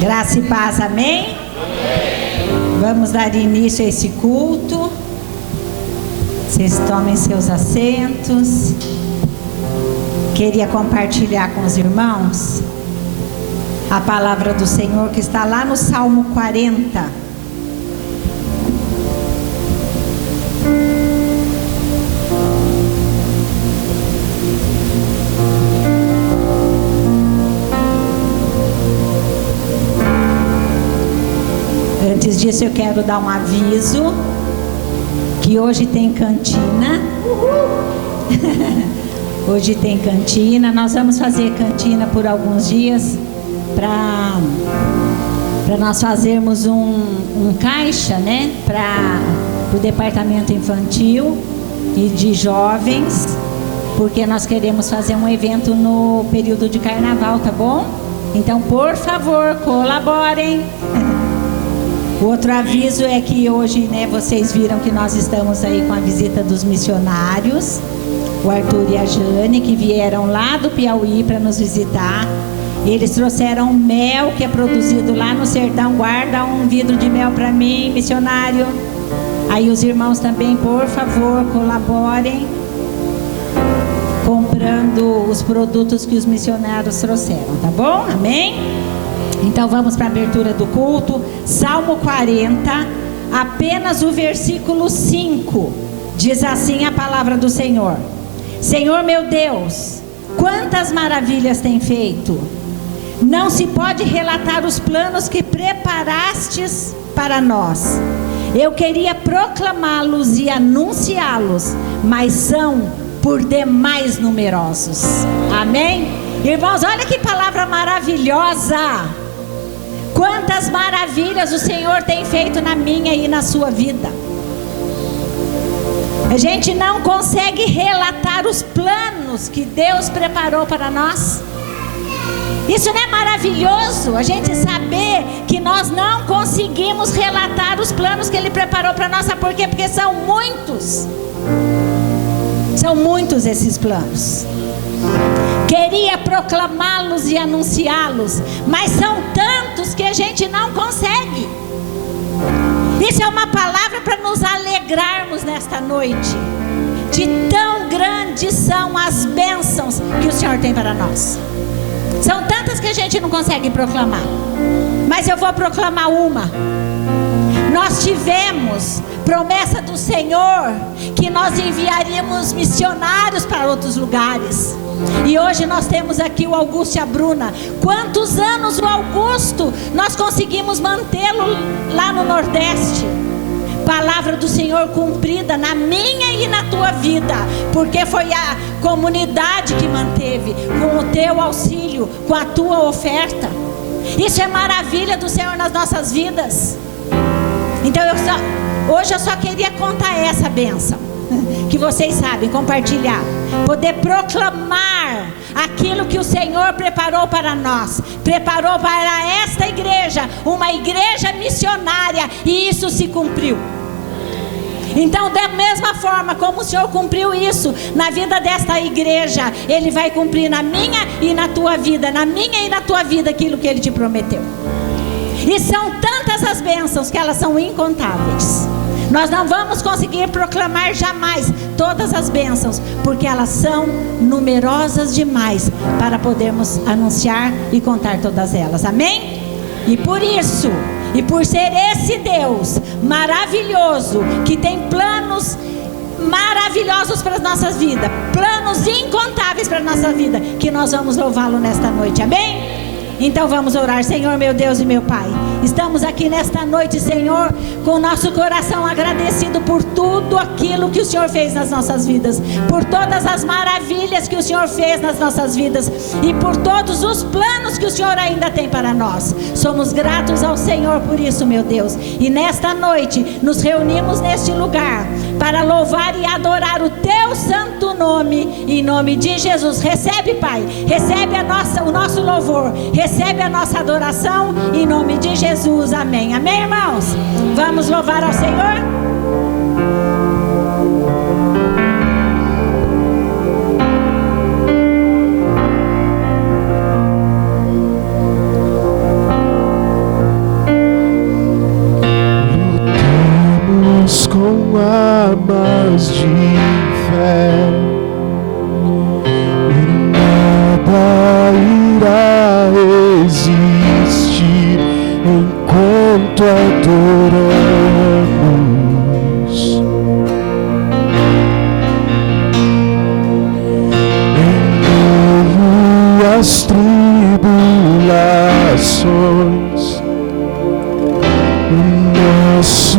Graça e paz, amém? Vamos dar início a esse culto. Vocês tomem seus assentos. Queria compartilhar com os irmãos a palavra do Senhor que está lá no Salmo 40. Antes disso eu quero dar um aviso que hoje tem cantina. Hoje tem cantina. Nós vamos fazer cantina por alguns dias para nós fazermos um caixa, né, para o departamento infantil e de jovens, porque nós queremos fazer um evento no período de carnaval, tá bom? Então, por favor, colaborem. O outro aviso é que hoje, né, vocês viram que nós estamos aí com a visita dos missionários, o Arthur e a Jane, que vieram lá do Piauí para nos visitar. Eles trouxeram mel que é produzido lá no sertão. Guarda um vidro de mel para mim, missionário. Aí os irmãos também, por favor, colaborem comprando os produtos que os missionários trouxeram, tá bom? Amém? Então vamos para a abertura do culto. Salmo 40, apenas o versículo 5, diz assim a palavra do Senhor: Senhor meu Deus, quantas maravilhas tem feito! Não se pode relatar os planos que preparastes para nós. Eu queria proclamá-los e anunciá-los, mas são por demais numerosos. Amém? Irmãos, olha que palavra maravilhosa! Quantas maravilhas o Senhor tem feito na minha e na sua vida. A gente não consegue relatar os planos que Deus preparou para nós. Isso não é maravilhoso? A gente saber que nós não conseguimos relatar os planos que Ele preparou para nós. Sabe por quê? Porque são muitos. São muitos esses planos. Queria proclamá-los e anunciá-los, mas são tantos que a gente não consegue. Isso é uma palavra para nos alegrarmos nesta noite, de tão grandes são as bênçãos que o Senhor tem para nós. São tantas que a gente não consegue proclamar, mas eu vou proclamar uma. Nós tivemos promessa do Senhor que nós enviaríamos missionários para outros lugares. E hoje nós temos aqui o Augusto e a Bruna. Quantos anos o Augusto nós conseguimos mantê-lo lá no Nordeste? Palavra do Senhor cumprida na minha e na tua vida, porque foi a comunidade que manteve, com o teu auxílio, com a tua oferta. Isso é maravilha do Senhor nas nossas vidas. Então hoje eu só queria contar essa bênção, que vocês sabem, compartilhar, poder proclamar aquilo que o Senhor preparou para nós, preparou para esta igreja, uma igreja missionária, e isso se cumpriu. Então, da mesma forma como o Senhor cumpriu isso na vida desta igreja, Ele vai cumprir na minha e na tua vida, na minha e na tua vida, aquilo que Ele te prometeu. E são tantas as bênçãos que elas são incontáveis. Nós não vamos conseguir proclamar jamais todas as bênçãos, porque elas são numerosas demais para podermos anunciar e contar todas elas. Amém? E por isso, e por ser esse Deus maravilhoso, que tem planos maravilhosos para as nossas vidas, planos incontáveis para a nossa vida, que nós vamos louvá-lo nesta noite. Amém? Então vamos orar. Senhor meu Deus e meu Pai, estamos aqui nesta noite, Senhor, com o nosso coração agradecido por tudo aquilo que o Senhor fez nas nossas vidas, por todas as maravilhas que o Senhor fez nas nossas vidas e por todos os planos que o Senhor ainda tem para nós. Somos gratos ao Senhor por isso, meu Deus. E nesta noite nos reunimos neste lugar para louvar e adorar o Teu santo nome, em nome de Jesus. Recebe, Pai, recebe o nosso louvor, recebe a nossa adoração, em nome de Jesus. Amém. Amém, irmãos? Vamos louvar ao Senhor? nações. O nosso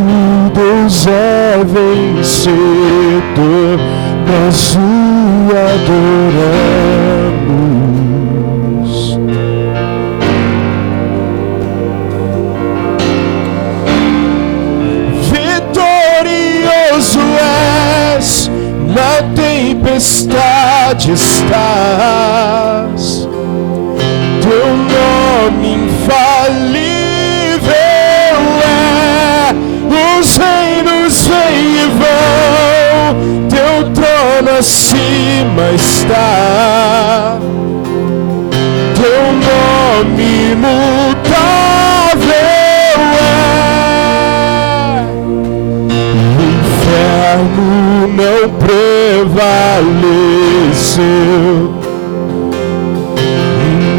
Deus é vencedor, nós o adoramos. Vitorioso és, na tempestade estás, teu nome infalível é, os reinos vêm e vão, teu trono acima está, teu nome imutável é, o inferno não prevaleceu,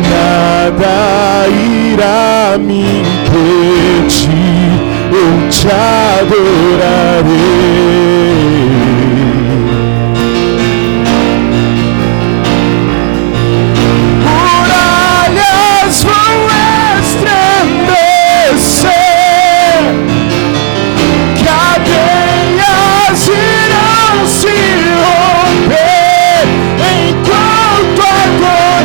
nada irá me impedir, eu te adorarei. Muralhas vão estremecer, cadeias irão se romper enquanto adoramos.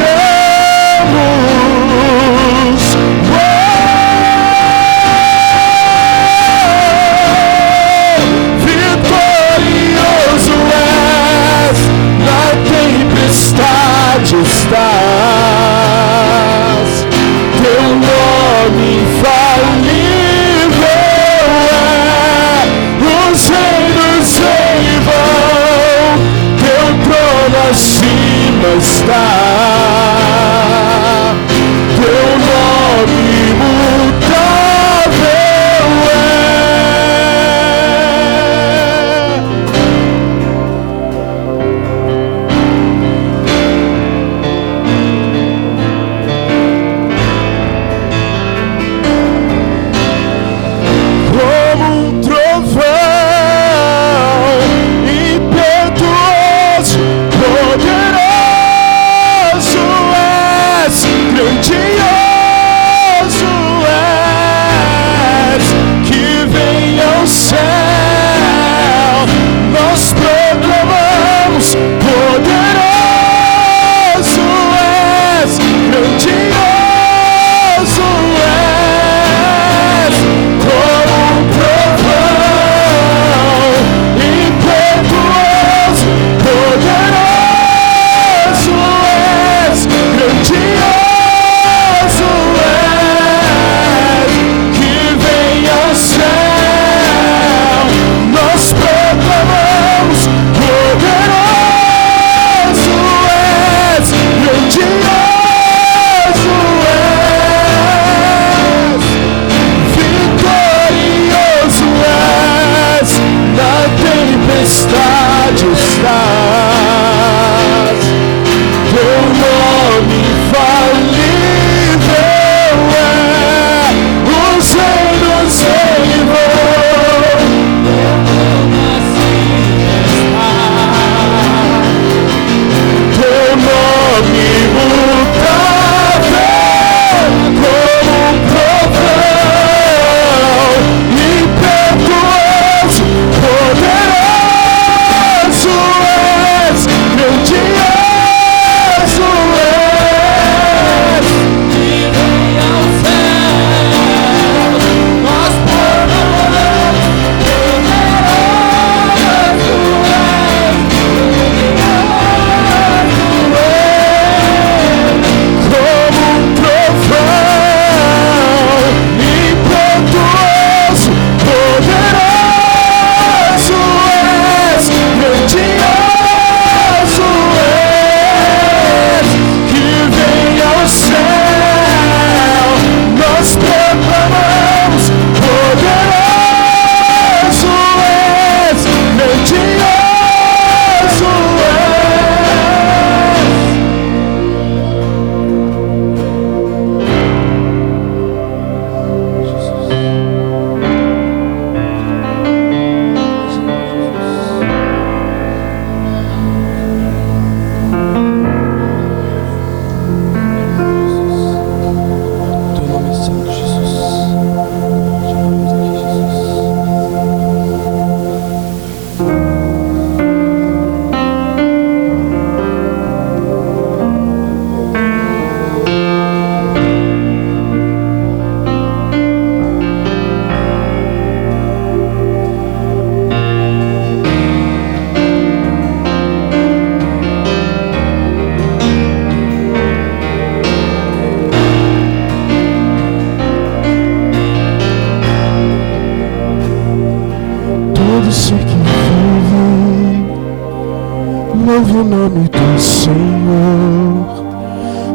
no nome do Senhor,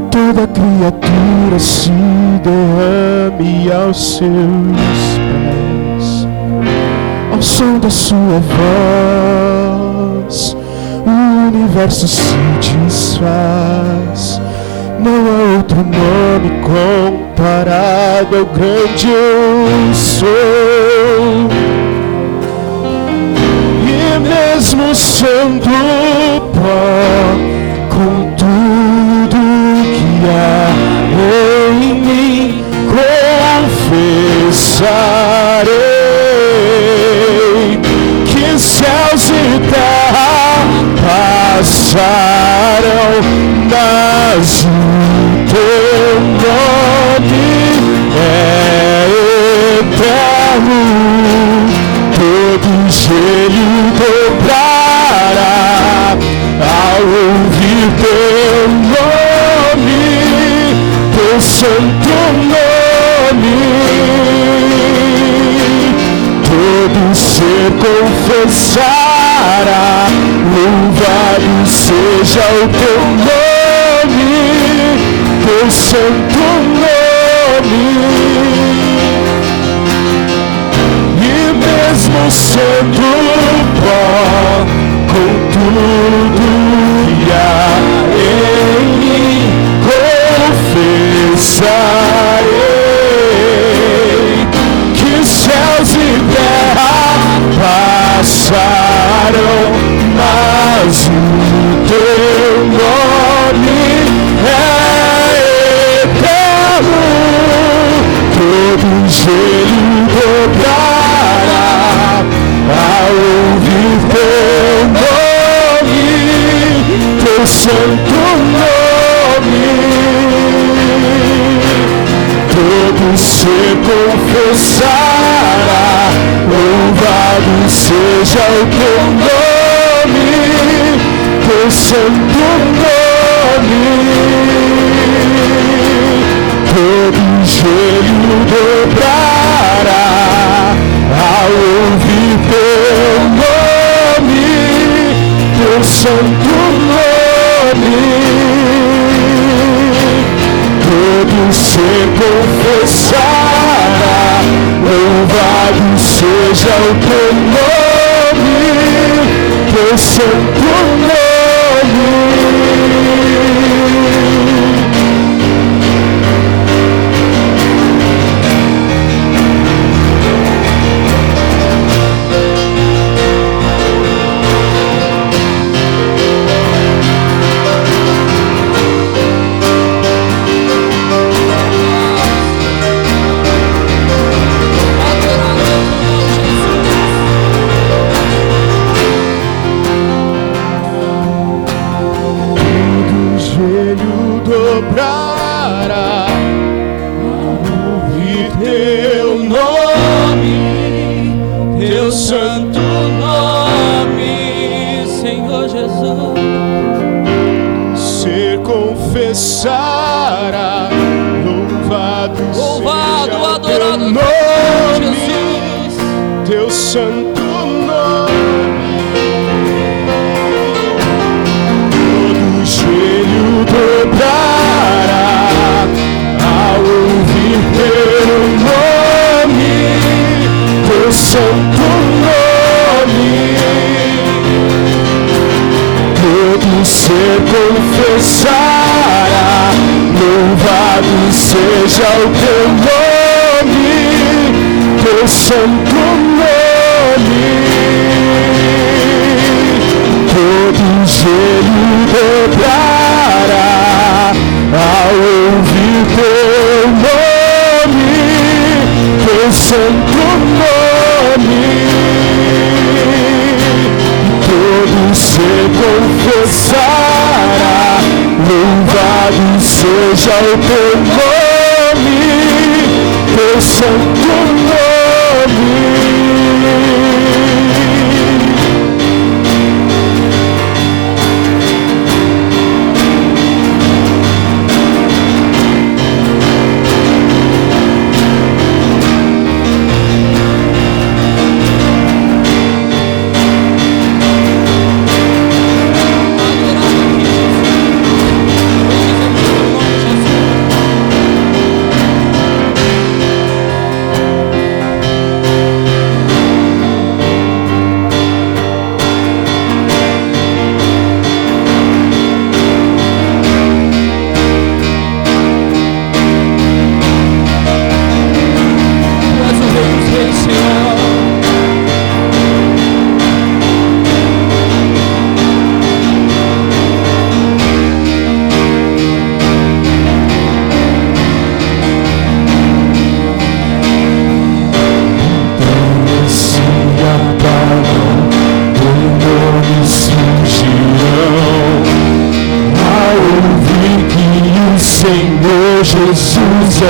toda criatura se derrame aos seus pés. Ao som da sua voz, o universo se desfaz. Não há outro nome comparado ao grande eu sou. E mesmo sendo pó, com tudo que há em mim, confessarei que céus e terra passarão, mas o teu nome é eterno. Todo joelho dobrará ao ouvir teu nome, teu santo nome. Todo ser confessará, louvado seja o teu nome, teu santo nome. E mesmo sendo pó, com tudo que há em mim, confessarei que céus e terra passarão, mas o teu nome é eterno. Todo joelho dobrará ao ouvir teu nome, teu santo nome. Todo ser confessará, louvado seja o teu nome, teu santo nome. Todo joelho dobrará ao ouvir teu nome, teu santo nome. Todo ser confessará, louvado seja o teu nome, teu santo nome. Confessará, louvado seja o teu nome, teu santo nome. Todo joelho dobrará ao ouvir teu nome, teu santo nome. Todo ser confessará, louvado seja o teu nome, teu santo nome. Todo joelho dobrará ao ouvir teu nome, teu santo nome. Todo ser confessará, louvado seja o teu nome, teu santo nome.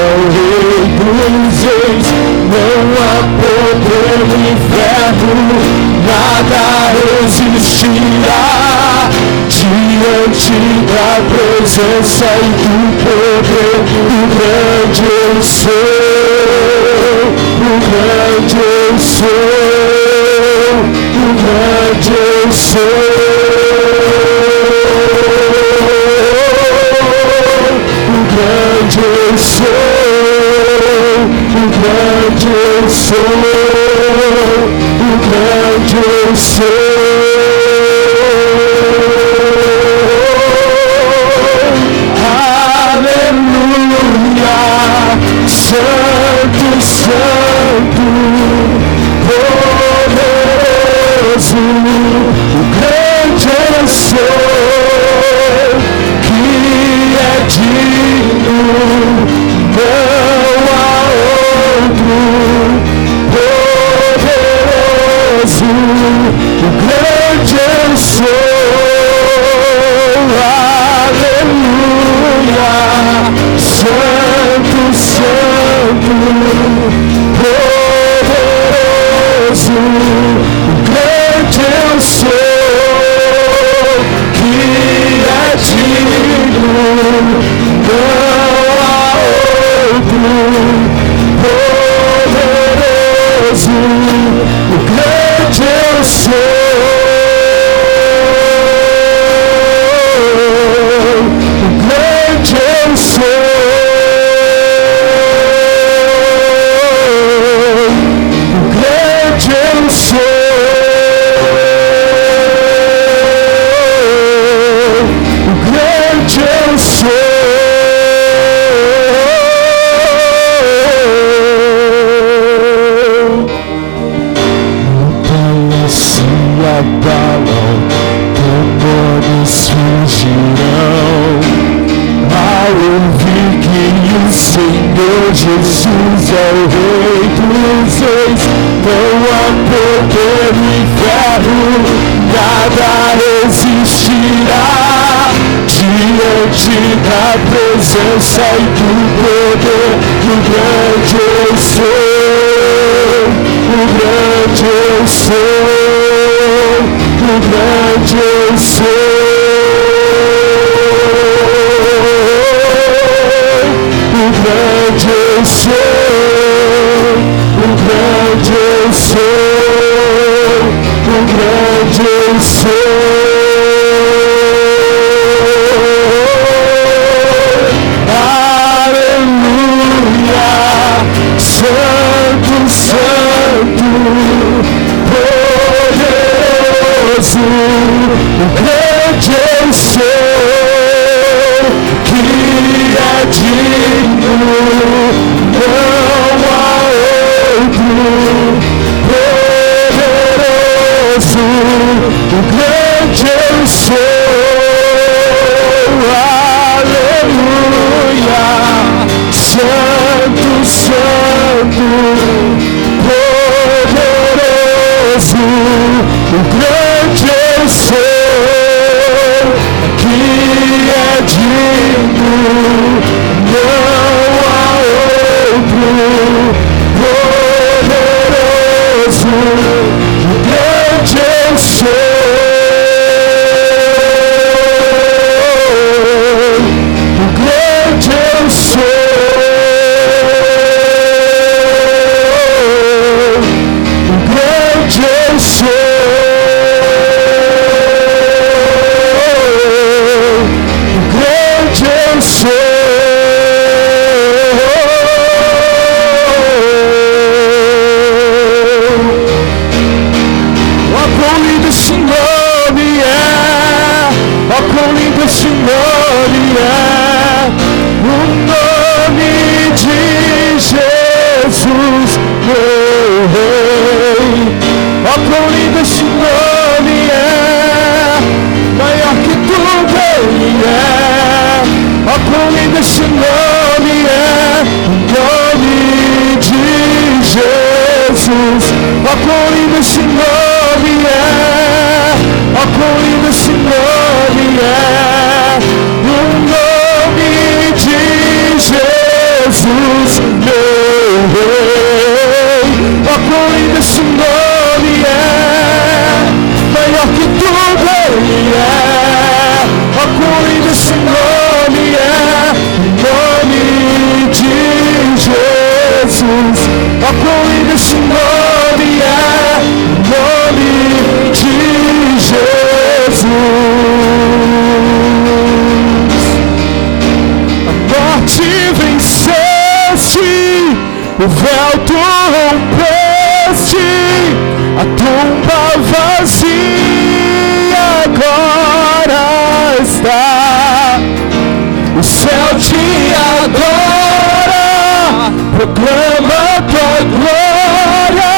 o Rei dos Reis. Não há poder no inferno, nada resistirá diante da presença e do poder do grande eu sou, o grande eu sou, o grande eu sou. Eu sou, o grande eu sou, o grande eu sou. Aleluia, Santo, Santo, poderoso, o grande eu sou, que é digno. Não há outro poderoso, o grande eu sou, aleluia, Santo, Santo, poderoso, o grande eu sou, que é digno. Poderoso, o grande eu sou, o grande eu sou, o grande eu sou, o grande eu sou. Abalam, demônios fugirão ao ouvir que o Senhor Jesus é o Rei dos Reis. Não há poder no inferno, nada resistirá diante da presença e do poder do grande eu sou, o grande eu sou. O grande eu sou, o grande eu sou, o grande eu sou, o grande eu sou. Aleluia, Santo, Santo, o grande eu sou, que é digno, não há outro poderoso, o grande eu sou, aleluia, Santo, Santo, poderoso, o grande eu sou, que é digno, não há outro poderoso, o grande eu sou, o grande eu sou, o grande eu sou. Quão lindo esse nome é, o nome de Jesus, meu Rei. Ó, quão lindo esse nome é, maior que tudo ele é. Ó, quão lindo esse nome é, o nome de Jesus. Ó, quão lindo esse nome é, ó, quão lindo esse nome é, o nome de Jesus. Jesus, meu Rei. Oh, quão lindo esse nome é, maior que tudo Ele é. Oh, quão lindo esse nome é, o nome de Jesus. Oh, quão lindo esse nome é, o nome de Jesus. A morte venceste, o véu tu rompeste, a tumba vazia agora está. O céu te adora, proclama tua glória,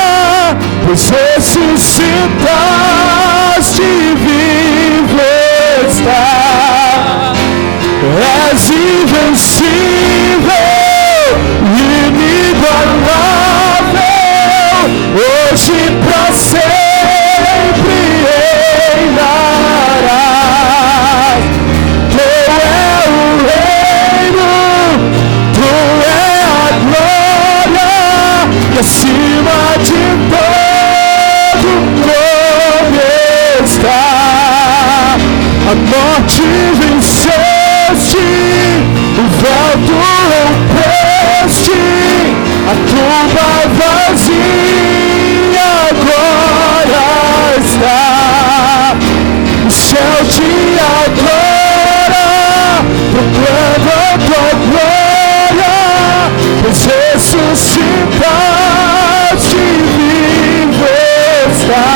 pois ressuscitaste e vivo está. És invencível, inigualável, hoje pra sempre reinarás. Teu é o reino, tu é a glória, e acima de todo nome está. A morte venceste, o véu tu rompeste, a tumba vazia agora está. O céu te adora, proclama tua glória, pois ressuscitaste e vivo está.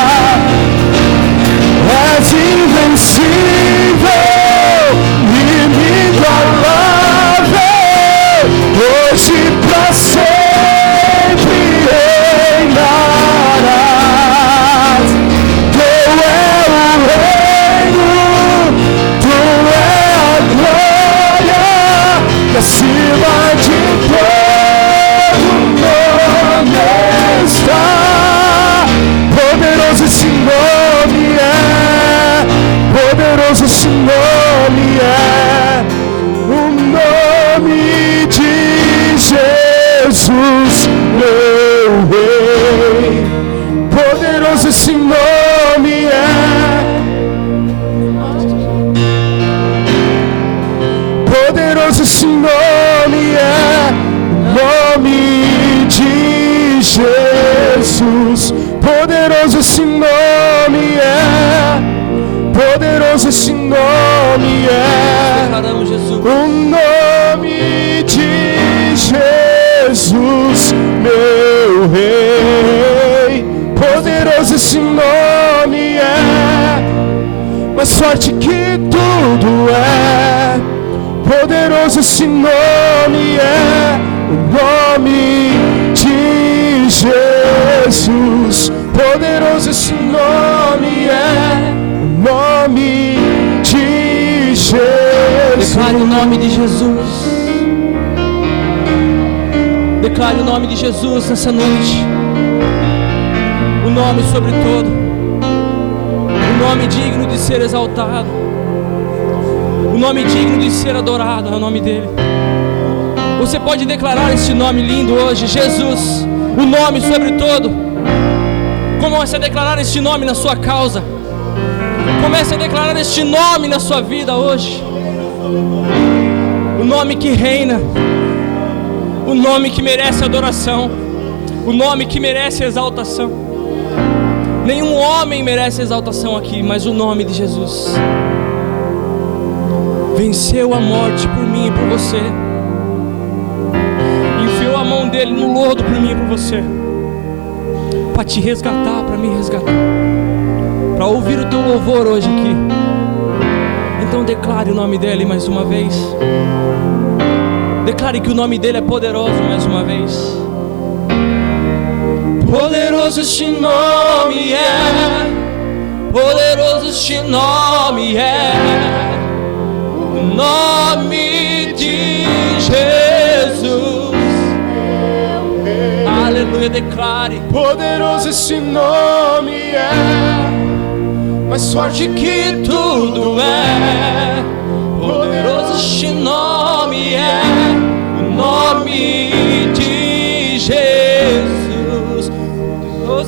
És invencível, inigualável, hoje pra sempre reinarás. Teu é o reino, tu é a glória, e acima de todo nome está. Poderoso esse nome é, poderoso esse nome é, o nome de Jesus, meu Rei. Poderoso esse nome é, poderoso esse nome é, o nome de Jesus. Poderoso esse nome é, poderoso esse nome é, Declaramos Jesus. o nome de Jesus, meu Rei. Poderoso esse nome é, mais forte que tudo é. Poderoso esse nome é, o nome de Jesus. Poderoso esse nome é, o nome de Jesus. Declare o nome de Jesus. Declare o nome de Jesus nessa noite. O nome sobre todo. O nome digno de ser exaltado. O nome digno de ser adorado é o nome dele. Você pode declarar esse nome lindo hoje, Jesus, o nome sobre todo. Comece a declarar este nome na sua causa. Comece a declarar este nome na sua vida hoje. O nome que reina. O nome que merece adoração. O nome que merece exaltação. Nenhum homem merece exaltação aqui, mas o nome de Jesus. Venceu a morte por mim e por você. Enfiou a mão dele no lodo por mim e por você. Para te resgatar, para me resgatar, para ouvir o teu louvor hoje aqui. Então declare o nome dele mais uma vez. Declare que o nome dele é poderoso mais uma vez. Poderoso este nome é, poderoso este nome é, o nome de Jesus. Aleluia, declare. Poderoso esse nome é, mais forte que tudo é. Poderoso este nome é, o nome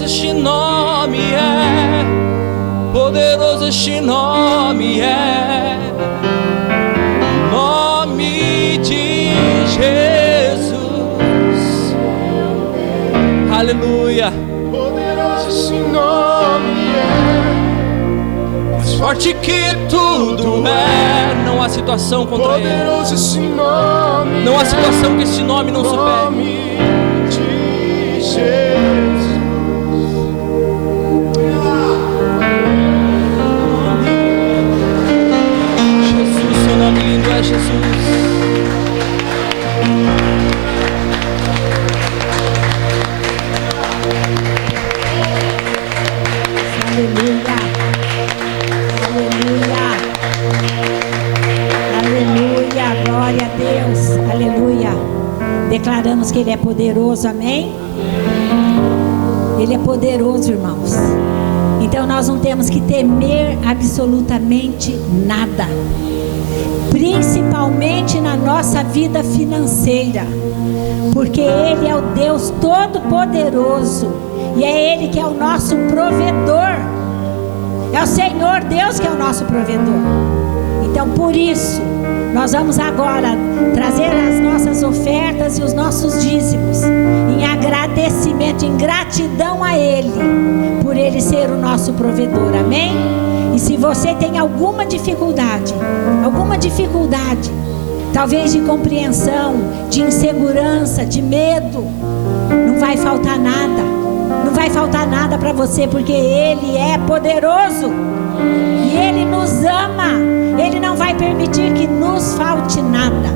este nome é, poderoso este nome é, nome de Jesus. Aleluia. Poderoso esse nome é, Mais forte que tudo é. Não há situação contra ele. poderoso esse nome. Não há situação que esse nome não supere. Nome de Jesus. Jesus, seu nome lindo é Jesus. Aleluia. Aleluia. Aleluia. Glória a Deus. Aleluia. Declaramos que Ele é poderoso, amém? Ele é poderoso, irmãos. Então nós não temos que temer absolutamente nada, principalmente na nossa vida financeira, porque Ele é o Deus Todo-Poderoso e é Ele que é o nosso provedor. É o Senhor Deus que é o nosso provedor. Então por isso nós vamos agora trazer as nossas ofertas e os nossos dízimos em agradecimento, em gratidão a Ele, por Ele ser o nosso provedor, amém? E se você tem alguma dificuldade, talvez de compreensão, de insegurança, de medo, não vai faltar nada para você, porque Ele é poderoso e Ele nos ama. Ele não vai permitir que nos falte nada.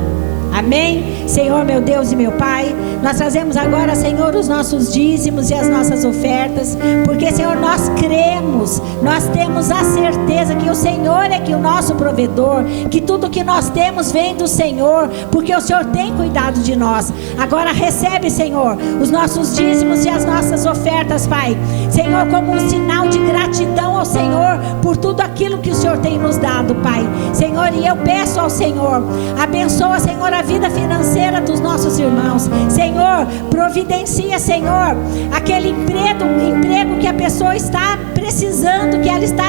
Amém? Senhor, meu Deus e meu Pai, nós trazemos agora, Senhor, os nossos dízimos e as nossas ofertas, porque, Senhor, nós cremos, nós temos a certeza que o Senhor é que o nosso provedor, que tudo que nós temos vem do Senhor, porque o Senhor tem cuidado de nós. Agora recebe, Senhor, os nossos dízimos e as nossas ofertas, Pai, Senhor, como um sinal de gratidão ao Senhor por tudo aquilo que o Senhor tem nos dado, Pai. Senhor, e eu peço ao Senhor, abençoa, Senhor, a vida financeira dos nossos irmãos. Senhor, providencia, Senhor, aquele emprego que a pessoa está precisando, que ela está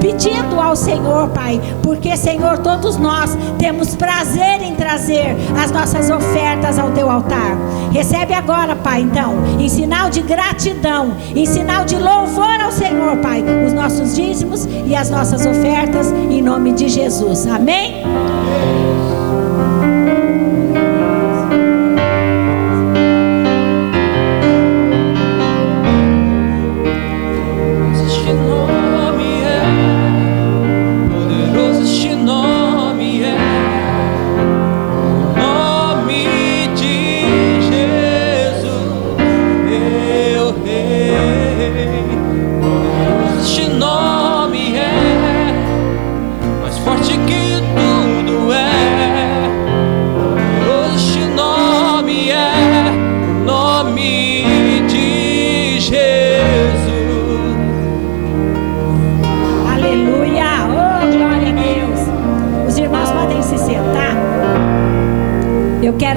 pedindo ao Senhor, Pai, porque, Senhor, todos nós temos prazer em trazer as nossas ofertas ao Teu altar. Recebe agora, Pai, então, em sinal de gratidão, em sinal de louvor ao Senhor, Pai, os nossos dízimos e as nossas ofertas, em nome de Jesus, amém?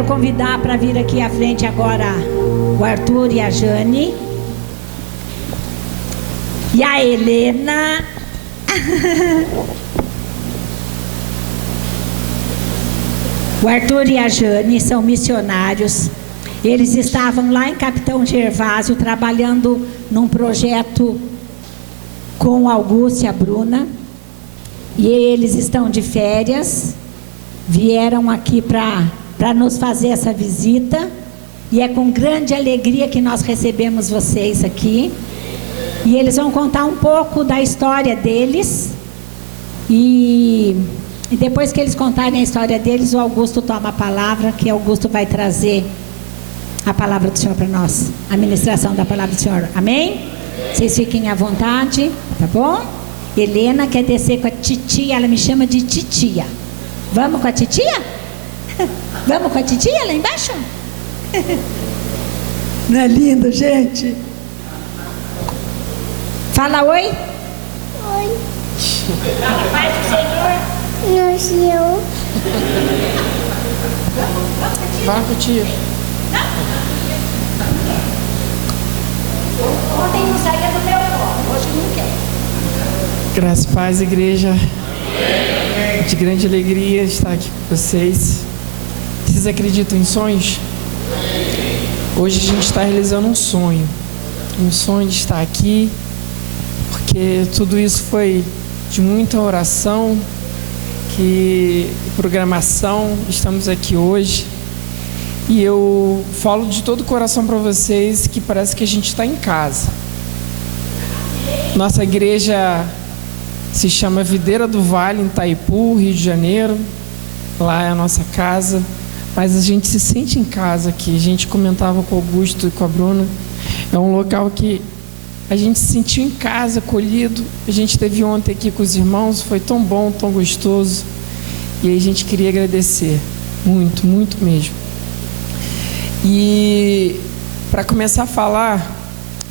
Convidar para vir aqui à frente agora o Arthur e a Jane e a Helena. O Arthur e a Jane são missionários. Eles estavam lá em Capitão Gervásio trabalhando num projeto com Augusto e a Bruna, e eles estão de férias, vieram aqui para nos fazer essa visita, e é com grande alegria que nós recebemos vocês aqui, e eles vão contar um pouco da história deles, e depois que eles contarem a história deles, o Augusto toma a palavra, que Augusto vai trazer a palavra do Senhor para nós, a ministração da palavra do Senhor, amém? Vocês fiquem à vontade, tá bom? Helena quer descer com a titia, ela me chama de titia. Vamos com a titia? Vamos com a titia lá embaixo? Não é lindo, gente? Fala oi. Oi. Fala paz do Senhor. No Senhor. Vai com o tio. Ontem você Graças e paz, igreja. De grande alegria estar aqui com vocês. Vocês acreditam em sonhos? Hoje a gente está realizando um sonho de estar aqui, porque tudo isso foi de muita oração, programação. Estamos aqui hoje e eu falo de todo o coração para vocês que parece que a gente está em casa. Nossa igreja se chama Videira do Vale, em Itaipu, Rio de Janeiro. Lá é a nossa casa, mas a gente se sente em casa aqui. A gente comentava com o Augusto e com a Bruna. É um local que a gente se sentiu em casa, acolhido. A gente esteve ontem aqui com os irmãos, foi tão bom, tão gostoso. E aí a gente queria agradecer, muito, muito mesmo. E para começar a falar,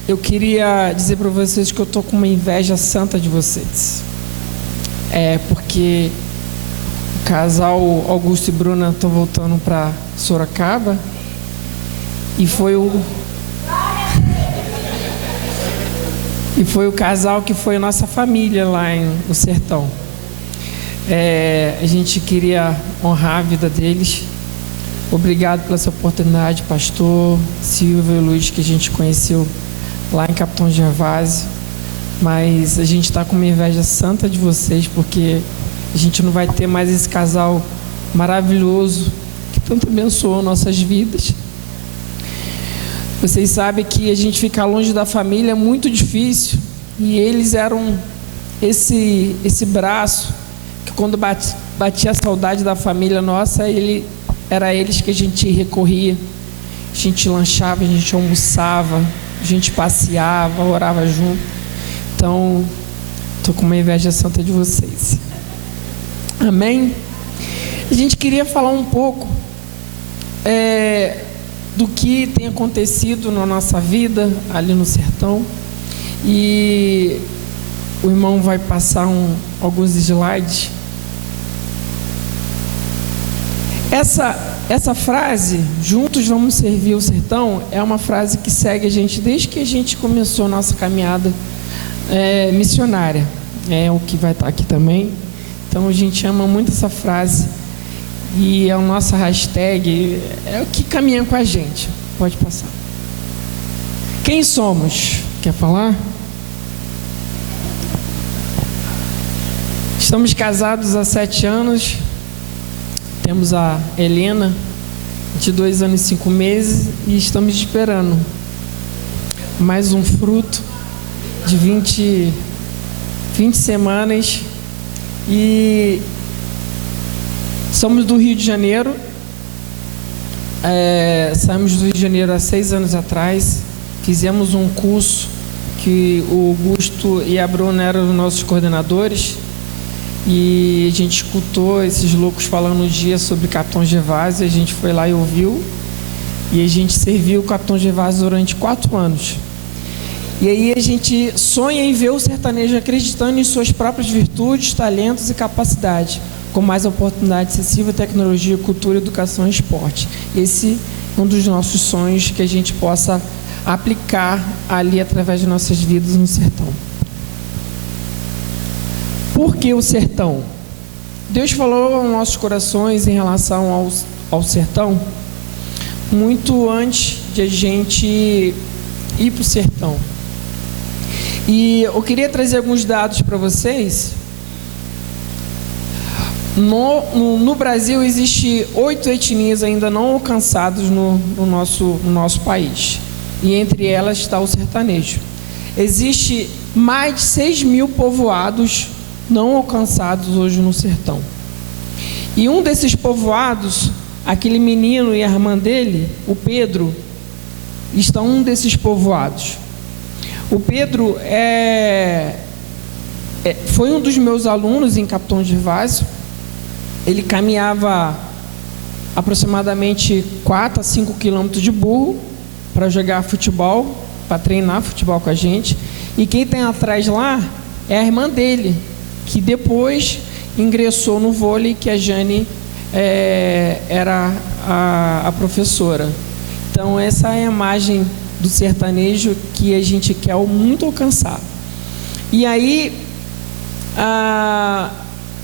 eu queria dizer para vocês que eu estou com uma inveja santa de vocês. Porque o casal Augusto e Bruna estão voltando para Sorocaba e foi o casal que foi a nossa família lá no sertão. A gente queria honrar a vida deles. Obrigado pela essa oportunidade, pastor Silvio e Luiz, que a gente conheceu lá em Capitão Gervásio. Mas a gente está com uma inveja santa de vocês, porque a gente não vai ter mais esse casal maravilhoso que tanto abençoou nossas vidas. Vocês sabem que a gente ficar longe da família é muito difícil, e eles eram esse braço que, quando batia a saudade da família nossa, era eles que a gente recorria. A gente lanchava, a gente almoçava, a gente passeava, orava junto. Então, estou com uma inveja santa de vocês. Amém? A gente queria falar um pouco do que tem acontecido na nossa vida ali no sertão. E o irmão vai passar alguns slides. Essa frase, juntos vamos servir o sertão, é uma frase que segue a gente desde que a gente começou a nossa caminhada missionária. É o que vai estar aqui também. Então a gente ama muito essa frase e é a nossa hashtag, é o que caminha com a gente. Pode passar. Quem somos? Quer falar? Estamos casados há 7 anos. Temos a Helena, de 2 anos e 5 meses, e estamos esperando mais um fruto de 20 semanas. E somos do Rio de Janeiro. Saímos do Rio de Janeiro há 6 anos atrás. Fizemos um curso que o Augusto e a Bruna eram os nossos coordenadores. E a gente escutou esses loucos falando um dia sobre Capitão Gervásio. A gente foi lá e ouviu. E a gente serviu o Capitão Gervásio durante 4 anos. E aí a gente sonha em ver o sertanejo acreditando em suas próprias virtudes, talentos e capacidades, com mais oportunidade acessível, tecnologia, cultura, educação e esporte. Esse é um dos nossos sonhos, que a gente possa aplicar ali através de nossas vidas no sertão. Por que o sertão? Deus falou aos nossos corações em relação ao sertão muito antes de a gente ir para o sertão. E eu queria trazer alguns dados para vocês. No Brasil existe 8 etnias ainda não alcançadas no nosso país. E entre elas está o sertanejo. Existe mais de 6.000 povoados não alcançados hoje no sertão. E um desses povoados, aquele menino e a irmã dele, o Pedro, está um desses povoados. O Pedro foi um dos meus alunos em Capitão Gervásio. Ele caminhava aproximadamente 4 a 5 quilômetros de burro para jogar futebol, para treinar futebol com a gente. E quem tem atrás lá é a irmã dele, que depois ingressou no vôlei, que a Jane era a professora. Então essa é a imagem do sertanejo que a gente quer muito alcançar. E aí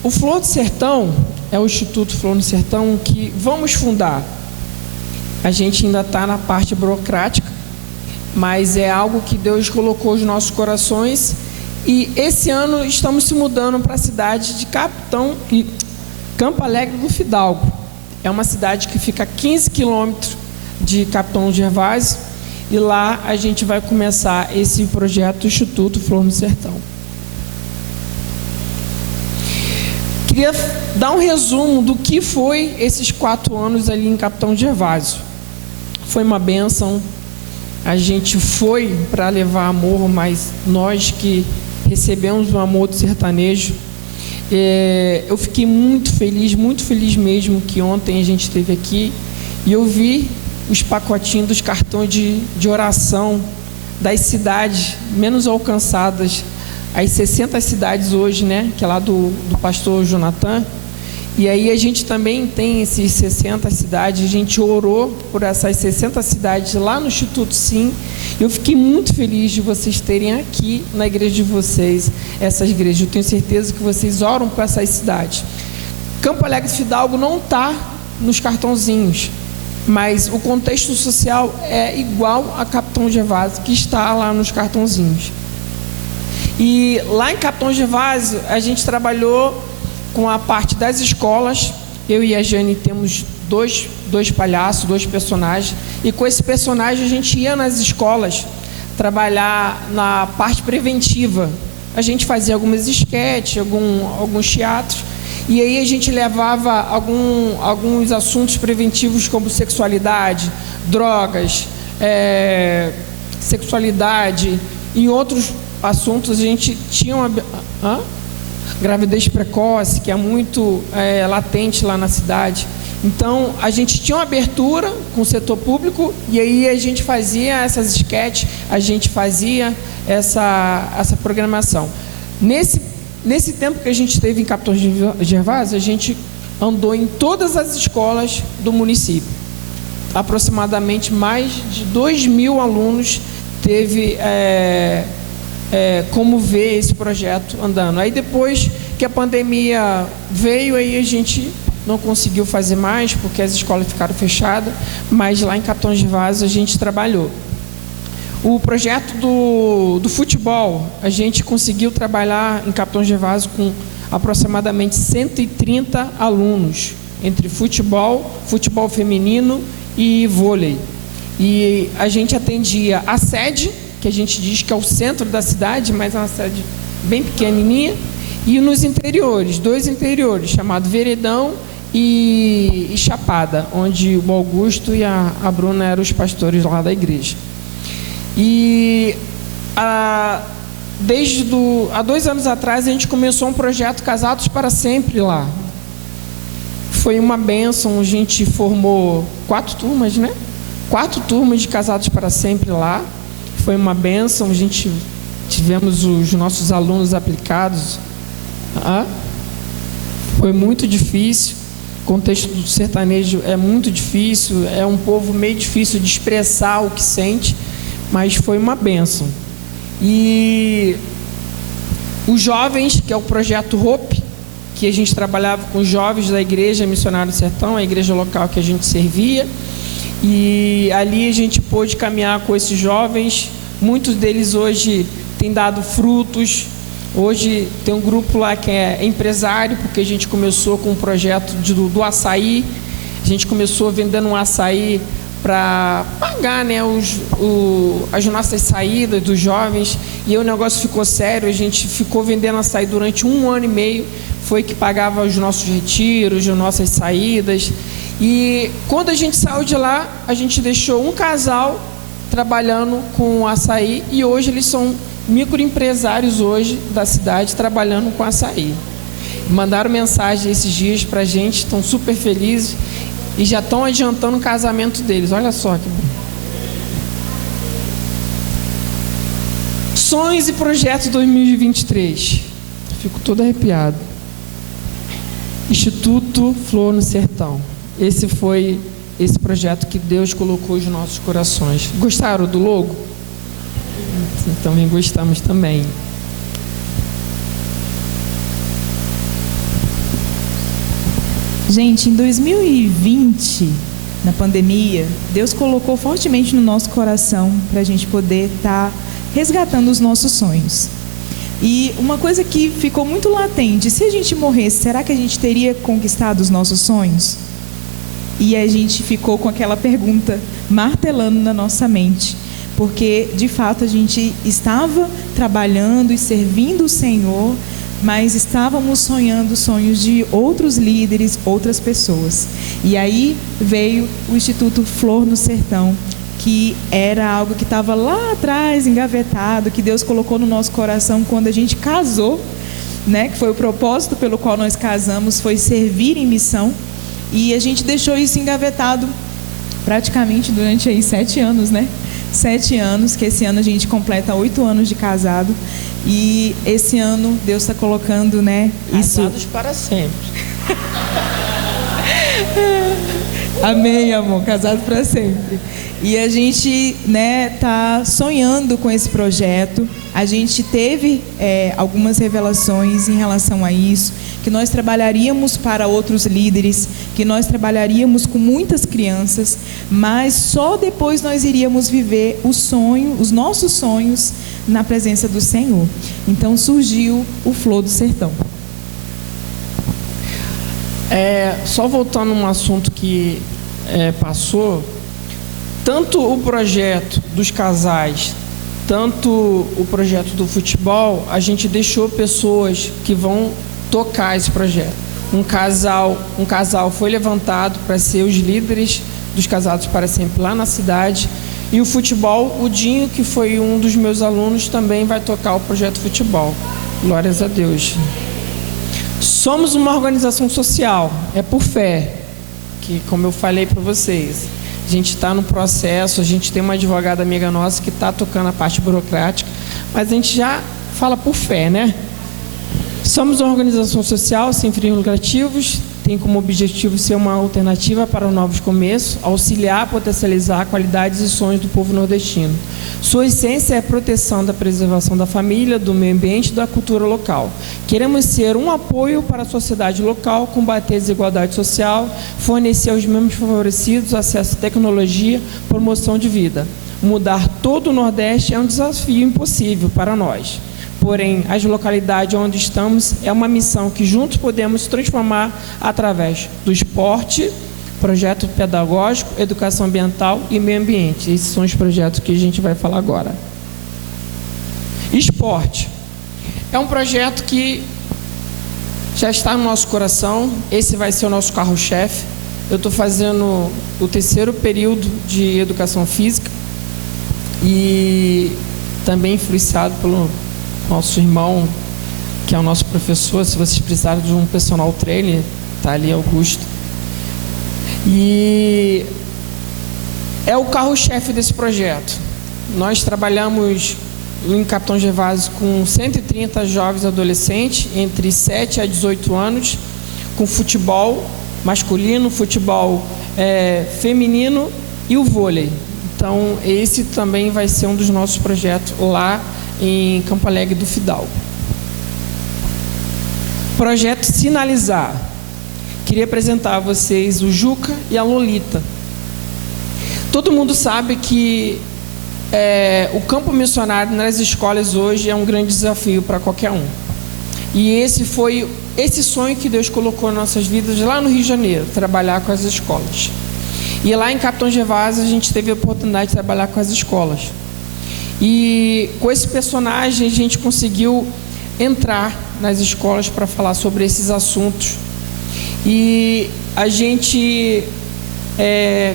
O Flor do Sertão é o Instituto Flor do Sertão que vamos fundar. A gente ainda está na parte burocrática, mas é algo que Deus colocou nos nossos corações. E esse ano estamos se mudando para a cidade de Campo Alegre do Fidalgo. É uma cidade que fica a 15 quilômetros de Capitão Gervásio, e lá a gente vai começar esse projeto Instituto Flor no Sertão. Queria dar um resumo do que foi esses 4 anos ali em Capitão Gervásio. Foi uma bênção. A gente foi para levar amor, mas nós que recebemos o amor do sertanejo, eu fiquei muito feliz mesmo, que ontem a gente esteve aqui e eu vi os pacotinhos dos cartões de oração das cidades menos alcançadas, as 60 cidades hoje, né, que é lá do pastor Jonathan. E aí a gente também tem esses 60 cidades, a gente orou por essas 60 cidades lá no Instituto Sim. Eu fiquei muito feliz de vocês terem aqui na igreja de vocês, essas igrejas. Eu tenho certeza que vocês oram por essas cidades. Campo Alegre do Fidalgo não está nos cartãozinhos, mas o contexto social é igual a Capitão Gervásio, que está lá nos cartãozinhos. E lá em Capitão Gervásio, a gente trabalhou com a parte das escolas. Eu e a Jane temos dois palhaços, 2 personagens, e com esse personagem a gente ia nas escolas trabalhar na parte preventiva. A gente fazia algumas esquetes, alguns teatros, e aí a gente levava alguns assuntos preventivos como sexualidade, drogas, sexualidade e outros assuntos. A gente tinha gravidez precoce, que é muito latente lá na cidade. Então, a gente tinha uma abertura com o setor público, e aí a gente fazia essas esquetes, a gente fazia essa programação. Nesse tempo que a gente esteve em Capitão Gervásio, a gente andou em todas as escolas do município. Aproximadamente mais de 2.000 alunos teve como ver esse projeto andando. Aí depois que a pandemia veio, aí a gente não conseguiu fazer mais, porque as escolas ficaram fechadas, mas lá em Capitão Gervásio a gente trabalhou. O projeto do futebol, a gente conseguiu trabalhar em Capitão Gervásio com aproximadamente 130 alunos, entre futebol feminino e vôlei. E a gente atendia a sede, que a gente diz que é o centro da cidade, mas é uma cidade bem pequenininha, e nos interiores, 2 interiores, chamado Veredão e Chapada, onde o Augusto e a Bruna eram os pastores lá da igreja. E há 2 anos atrás a gente começou um projeto Casados para Sempre lá. Foi uma bênção, a gente formou 4 turmas, né? 4 turmas de Casados para Sempre lá. Foi uma bênção, a gente tivemos os nossos alunos aplicados. Foi muito difícil, o contexto do sertanejo é muito difícil, é um povo meio difícil de expressar o que sente, mas foi uma bênção. E os jovens, que é o projeto Hope, que a gente trabalhava com os jovens da igreja Missionário do Sertão, a igreja local que a gente servia, e ali a gente pôde caminhar com esses jovens. Muitos deles hoje têm dado frutos. Hoje tem um grupo lá que é empresário, porque a gente começou com um projeto do açaí. A gente começou vendendo um açaí para pagar, né, as nossas saídas dos jovens, e aí o negócio ficou sério. A gente ficou vendendo açaí durante 1 ano e meio, foi que pagava os nossos retiros, as nossas saídas. E quando a gente saiu de lá, a gente deixou um casal trabalhando com açaí, e hoje eles são microempresários hoje da cidade trabalhando com açaí. Mandaram mensagem esses dias para a gente, estão super felizes e já estão adiantando o casamento deles. Olha só que bom. Sonhos e projetos 2023. Fico todo arrepiado. Instituto Flor no Sertão. Esse foi esse projeto que Deus colocou nos nossos corações. Gostaram do logo? Também gostamos também. Gente, em 2020, na pandemia, Deus colocou fortemente no nosso coração para a gente poder estar resgatando os nossos sonhos. E uma coisa que ficou muito latente: se a gente morresse, será que a gente teria conquistado os nossos sonhos? E a gente ficou com aquela pergunta martelando na nossa mente, porque de fato a gente estava trabalhando e servindo o Senhor, mas estávamos sonhando sonhos de outros líderes, outras pessoas. E aí veio o Instituto Flor no Sertão, que era algo que estava lá atrás, engavetado, que Deus colocou no nosso coração quando a gente casou, né? Que foi o propósito pelo qual nós casamos, foi servir em missão. E a gente deixou isso engavetado praticamente durante aí 7 anos, né? 7 anos, que esse ano a gente completa 8 anos de casado. E esse ano Deus está colocando, né? Casados para sempre. Amém, amor, casado para sempre. E a gente, né, tá sonhando com esse projeto. A gente teve algumas revelações em relação a isso, que nós trabalharíamos para outros líderes, que nós trabalharíamos com muitas crianças, mas só depois nós iríamos viver o sonho, os nossos sonhos na presença do Senhor. Então surgiu o Flor do Sertão. Só voltando a um assunto que passou, tanto o projeto dos casais, tanto o projeto do futebol, a gente deixou pessoas que vão tocar esse projeto. Um casal foi levantado para ser os líderes dos Casados para Sempre lá na cidade. E o futebol, o Dinho, que foi um dos meus alunos, também vai tocar o projeto futebol. Glórias a Deus. Somos uma organização social, é por fé, que, como eu falei para vocês, a gente está no processo, a gente tem uma advogada amiga nossa que está tocando a parte burocrática, mas a gente já fala por fé, né? Somos uma organização social sem fins lucrativos, tem como objetivo ser uma alternativa para novos começos, auxiliar, potencializar qualidades e sonhos do povo nordestino. Sua essência é a proteção da preservação da família, do meio ambiente e da cultura local. Queremos ser um apoio para a sociedade local, combater a desigualdade social, fornecer aos membros favorecidos acesso à tecnologia, promoção de vida. Mudar todo o Nordeste é um desafio impossível para nós. Porém, as localidades onde estamos é uma missão que juntos podemos transformar através do esporte, projeto pedagógico, educação ambiental e meio ambiente. Esses são os projetos que a gente vai falar agora. Esporte. É um projeto que já está no nosso coração. Esse vai ser o nosso carro-chefe. Eu estou fazendo o 3º período de educação física e também influenciado pelo nosso irmão, que é o nosso professor. Se vocês precisarem de um personal trainer, está ali Augusto. E é o carro-chefe desse projeto. Nós trabalhamos em Capitão Gervásio com 130 jovens adolescentes entre 7 a 18 anos, com futebol masculino, futebol feminino e o vôlei. Então esse também vai ser um dos nossos projetos lá em Campo Alegre do Fidalgo. Projeto Sinalizar. Queria apresentar a vocês o Juca e a Lolita. Todo mundo sabe que o campo missionário nas escolas hoje é um grande desafio para qualquer um. E esse foi esse sonho que Deus colocou nas nossas vidas lá no Rio de Janeiro, trabalhar com as escolas. E lá em Capitão Gervásio a gente teve a oportunidade de trabalhar com as escolas. E com esse personagem a gente conseguiu entrar nas escolas para falar sobre esses assuntos. E a gente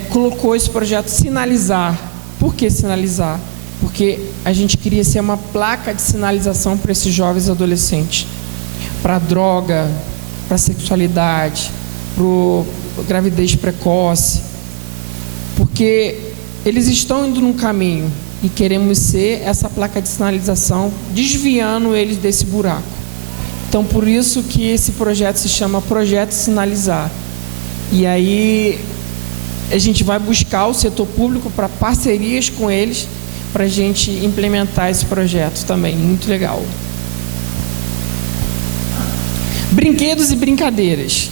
colocou esse projeto Sinalizar. Por que sinalizar? Porque a gente queria ser uma placa de sinalização para esses jovens adolescentes, para droga, para sexualidade, para gravidez precoce, porque eles estão indo num caminho e queremos ser essa placa de sinalização, desviando eles desse buraco. Então, por isso que esse projeto se chama Projeto Sinalizar. E aí a gente vai buscar o setor público para parcerias com eles, para a gente implementar esse projeto também. Muito legal. Brinquedos e brincadeiras.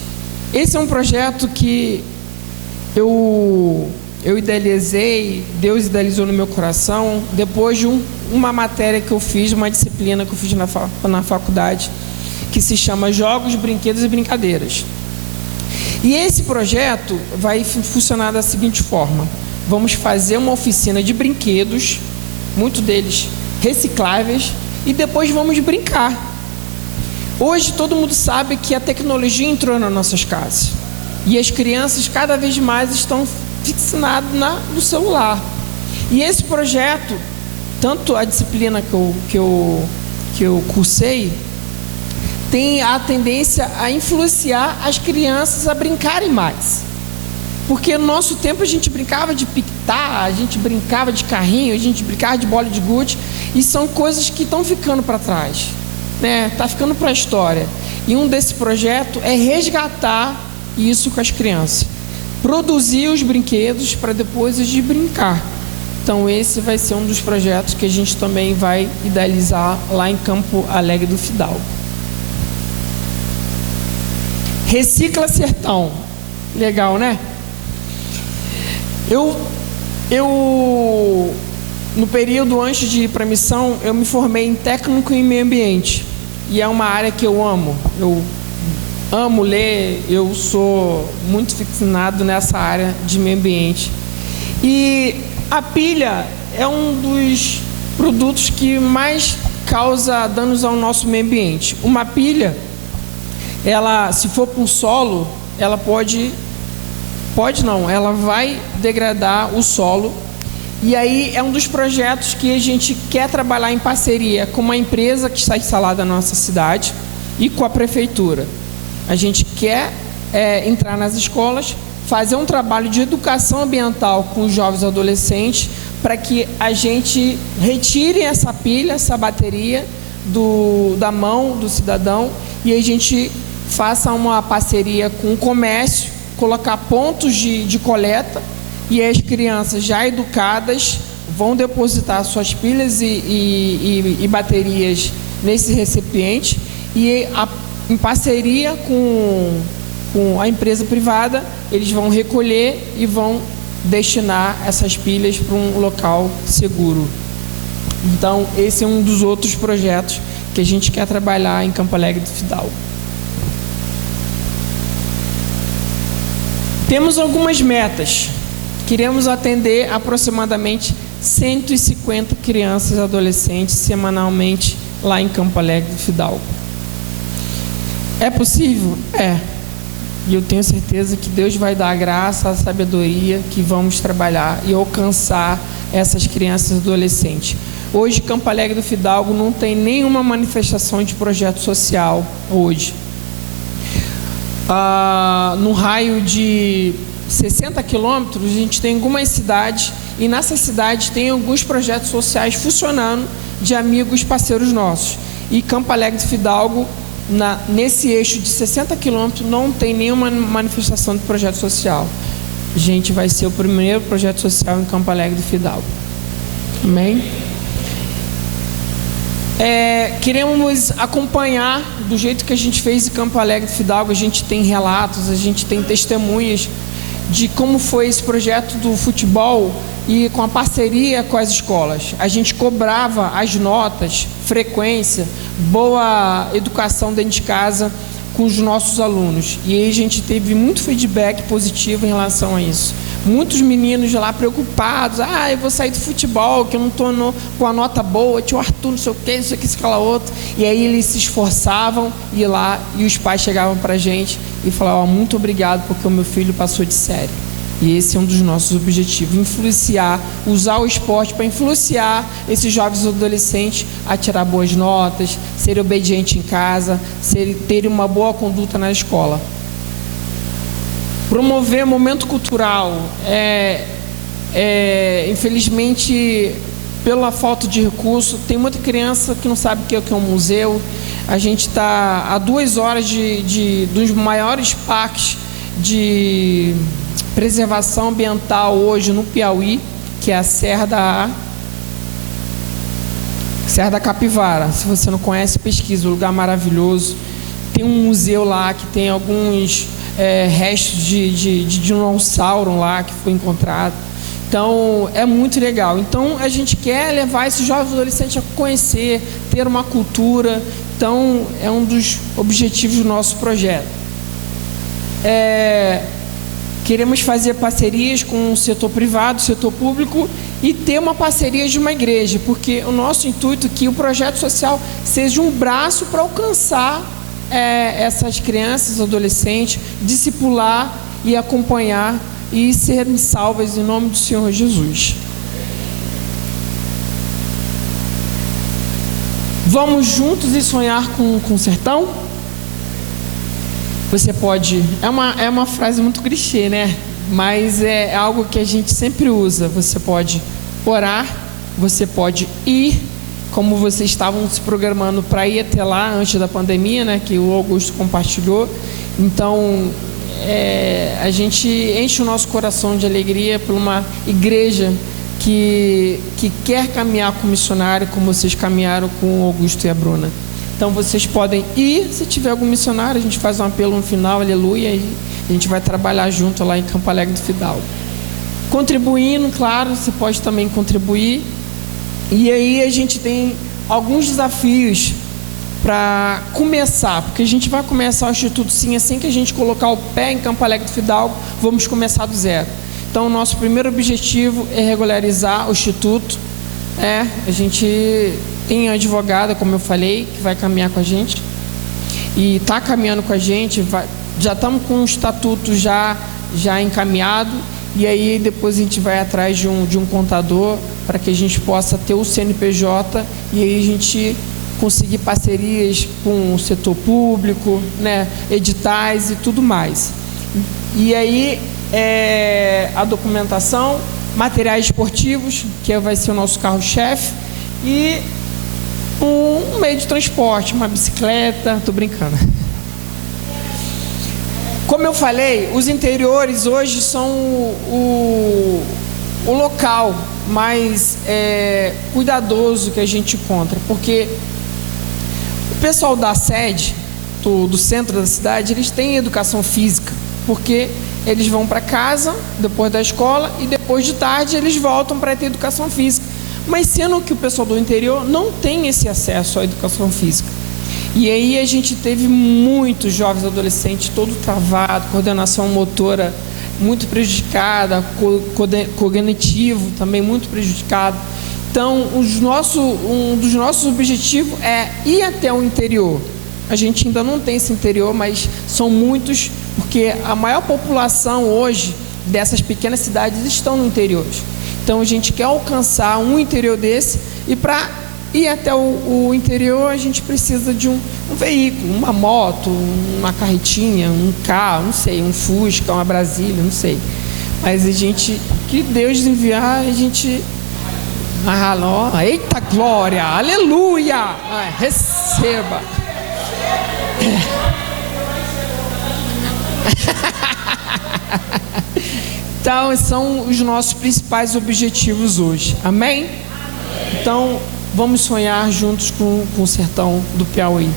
Esse é um projeto que eu idealizei, Deus idealizou no meu coração, depois de uma matéria que eu fiz, uma disciplina que eu fiz na faculdade, que se chama Jogos, Brinquedos e Brincadeiras. E esse projeto vai funcionar da seguinte forma: vamos fazer uma oficina de brinquedos, muitos deles recicláveis, e depois vamos brincar. Hoje todo mundo sabe que a tecnologia entrou nas nossas casas e as crianças cada vez mais estão fixadas no celular. E esse projeto, tanto a disciplina que eu cursei, tem a tendência a influenciar as crianças a brincarem mais. Porque no nosso tempo a gente brincava de piquetar, a gente brincava de carrinho, a gente brincava de bola de gude, e são coisas que estão ficando para trás, né? Está ficando para a história. E um desse projeto é resgatar isso com as crianças, produzir os brinquedos para depois de brincar. Então esse vai ser um dos projetos que a gente também vai idealizar lá em Campo Alegre do Fidalgo. Recicla Sertão, legal, né? Eu no período antes de ir para a missão, eu me formei em técnico em meio ambiente, e é uma área que eu amo ler, eu sou muito ficcionado nessa área de meio ambiente. E a pilha é um dos produtos que mais causa danos ao nosso meio ambiente. Uma pilha, ela, se for para o solo, ela ela vai degradar o solo. E aí é um dos projetos que a gente quer trabalhar em parceria com uma empresa que está instalada na nossa cidade e com a prefeitura. A gente quer entrar nas escolas, fazer um trabalho de educação ambiental com os jovens e adolescentes, para que a gente retire essa pilha, essa bateria da mão do cidadão, e a gente faça uma parceria com o comércio, colocar pontos de coleta, e as crianças já educadas vão depositar suas pilhas e baterias nesse recipiente, e em parceria com a empresa privada, eles vão recolher e vão destinar essas pilhas para um local seguro. Então esse é um dos outros projetos que a gente quer trabalhar em Campo Alegre do Fidalgo. Temos algumas metas. Queremos atender aproximadamente 150 crianças e adolescentes semanalmente lá em Campo Alegre do Fidalgo. É possível? É. E eu tenho certeza que Deus vai dar a graça, a sabedoria, que vamos trabalhar e alcançar essas crianças e adolescentes. Hoje, Campo Alegre do Fidalgo não tem nenhuma manifestação de projeto social hoje. No raio de 60 quilômetros, a gente tem algumas cidades, e nessas cidades tem alguns projetos sociais funcionando, de amigos parceiros nossos. E Campo Alegre do Fidalgo, nesse eixo de 60 quilômetros, não tem nenhuma manifestação de projeto social. A gente vai ser o primeiro projeto social em Campo Alegre do Fidalgo. Amém? Queremos acompanhar do jeito que a gente fez em Campo Alegre do Fidalgo. A gente tem relatos, a gente tem testemunhas de como foi esse projeto do futebol, e com a parceria com as escolas. A gente cobrava as notas, frequência, boa educação dentro de casa com os nossos alunos. E aí a gente teve muito feedback positivo em relação a isso. Muitos meninos lá preocupados: eu vou sair do futebol, que eu não estou com a nota boa, tinha o Arthur, não sei o que, isso aqui, isso, aquela outra. E aí eles se esforçavam, e lá, e os pais chegavam para a gente e falavam: muito obrigado, porque o meu filho passou de série. E esse é um dos nossos objetivos: influenciar, usar o esporte para influenciar esses jovens e adolescentes a tirar boas notas, serem obedientes em casa, terem uma boa conduta na escola. Promover momento cultural. Infelizmente, pela falta de recurso, tem muita criança que não sabe o que é um museu. A gente está a 2 horas dos maiores parques de preservação ambiental hoje no Piauí, que é a Serra da Capivara. Se você não conhece, pesquisa, um lugar maravilhoso. Tem um museu lá que tem alguns restos de dinossauro lá que foi encontrado. Então, é muito legal. Então, a gente quer levar esses jovens adolescentes a conhecer, ter uma cultura. Então, é um dos objetivos do nosso projeto. Queremos fazer parcerias com o setor privado, o setor público e ter uma parceria de uma igreja, porque o nosso intuito é que o projeto social seja um braço para alcançar essas crianças, adolescentes, discipular e acompanhar e serem salvas em nome do Senhor Jesus. Vamos juntos e sonhar com o sertão? Você pode... É uma frase muito clichê, né? Mas é algo que a gente sempre usa. Você pode orar, você pode ir, como vocês estavam se programando para ir até lá antes da pandemia, né? Que o Augusto compartilhou. Então, a gente enche o nosso coração de alegria por uma igreja que quer caminhar com o missionário, como vocês caminharam com o Augusto e a Bruna. Então vocês podem ir, se tiver algum missionário, a gente faz um apelo no final, aleluia, e a gente vai trabalhar junto lá em Campo Alegre do Fidalgo. Contribuindo, claro, você pode também contribuir. E aí a gente tem alguns desafios para começar, porque a gente vai começar o Instituto sim, assim que a gente colocar o pé em Campo Alegre do Fidalgo, vamos começar do zero. Então o nosso primeiro objetivo é regularizar o Instituto. A gente tem a advogada, como eu falei, que vai caminhar com a gente e está caminhando com a gente. Já estamos com o estatuto já encaminhado, e aí depois a gente vai atrás de um contador para que a gente possa ter o CNPJ e aí a gente conseguir parcerias com o setor público, né, editais e tudo mais. E aí a documentação, materiais esportivos, que vai ser o nosso carro-chefe, e um meio de transporte, uma bicicleta. Tô brincando. Como eu falei, os interiores hoje são o local mais cuidadoso que a gente encontra, porque o pessoal da sede, do centro da cidade, eles têm educação física, porque eles vão para casa depois da escola e depois de tarde eles voltam para ter educação física. Mas sendo que o pessoal do interior não tem esse acesso à educação física. E aí a gente teve muitos jovens adolescentes todo travado, coordenação motora muito prejudicada, cognitivo também muito prejudicado. Então, um dos nossos objetivos é ir até o interior. A gente ainda não tem esse interior, mas são muitos, porque a maior população hoje dessas pequenas cidades estão no interior. Então a gente quer alcançar um interior desse, e para ir até o interior a gente precisa de um veículo, uma moto, uma carretinha, um carro, não sei, um Fusca, uma Brasília, não sei. Mas a gente, que Deus enviar, a gente... eita glória, aleluia, receba. Então, são os nossos principais objetivos hoje. Amém? Então, vamos sonhar juntos com o sertão do Piauí.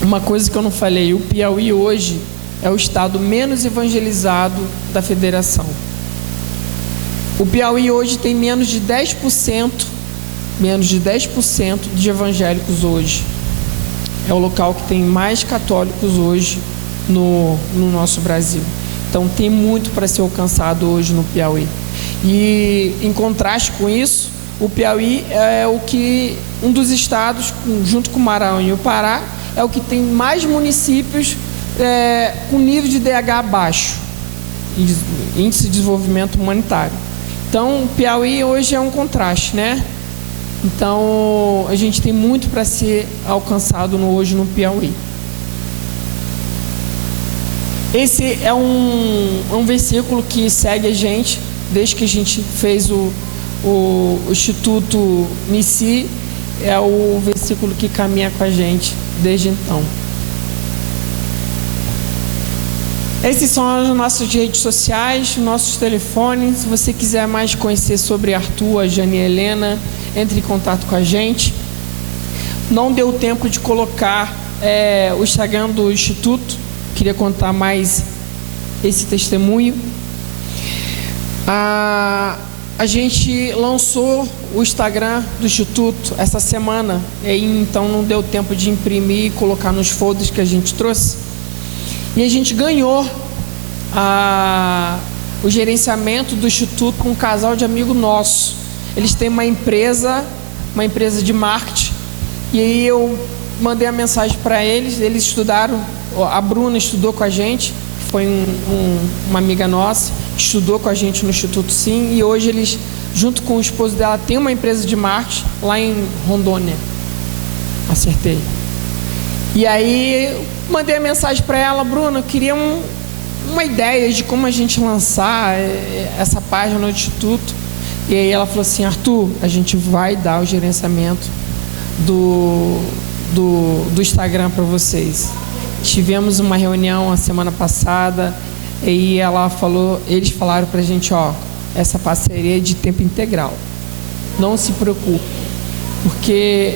Uma coisa que eu não falei: o Piauí hoje é o estado menos evangelizado da federação. O Piauí hoje tem menos de 10% de evangélicos hoje. É o local que tem mais católicos hoje no nosso Brasil. Então tem muito para ser alcançado hoje no Piauí. E em contraste com isso, o Piauí é um dos estados, junto com o Maranhão e o Pará, é o que tem mais municípios com nível de DH baixo, Índice de Desenvolvimento Humanitário. Então o Piauí hoje é um contraste, né? Então a gente tem muito para ser alcançado hoje no Piauí. Esse é um versículo que segue a gente desde que a gente fez o Instituto Nici. É o versículo que caminha com a gente desde então. Esses são as nossas redes sociais, nossos telefones. Se você quiser mais conhecer sobre Arthur, a Jane e a Helena, entre em contato com a gente. Não deu tempo de colocar o Instagram do Instituto, queria contar mais esse testemunho. A gente lançou o Instagram do Instituto essa semana, e aí, então não deu tempo de imprimir e colocar nos folders que a gente trouxe. E a gente ganhou o gerenciamento do Instituto com um casal de amigo nosso. Eles têm uma empresa de marketing, e aí eu mandei a mensagem para eles estudaram, a Bruna estudou com a gente, foi uma amiga nossa, estudou com a gente no Instituto Sim, e hoje eles, junto com o esposo dela, tem uma empresa de marketing lá em Rondônia. Acertei. E aí mandei a mensagem para ela: Bruna, eu queria uma ideia de como a gente lançar essa página no Instituto. E aí ela falou assim: Arthur, a gente vai dar o gerenciamento do Instagram para vocês. Tivemos uma reunião a semana passada, e eles falaram para a gente: essa parceria é de tempo integral, não se preocupe, porque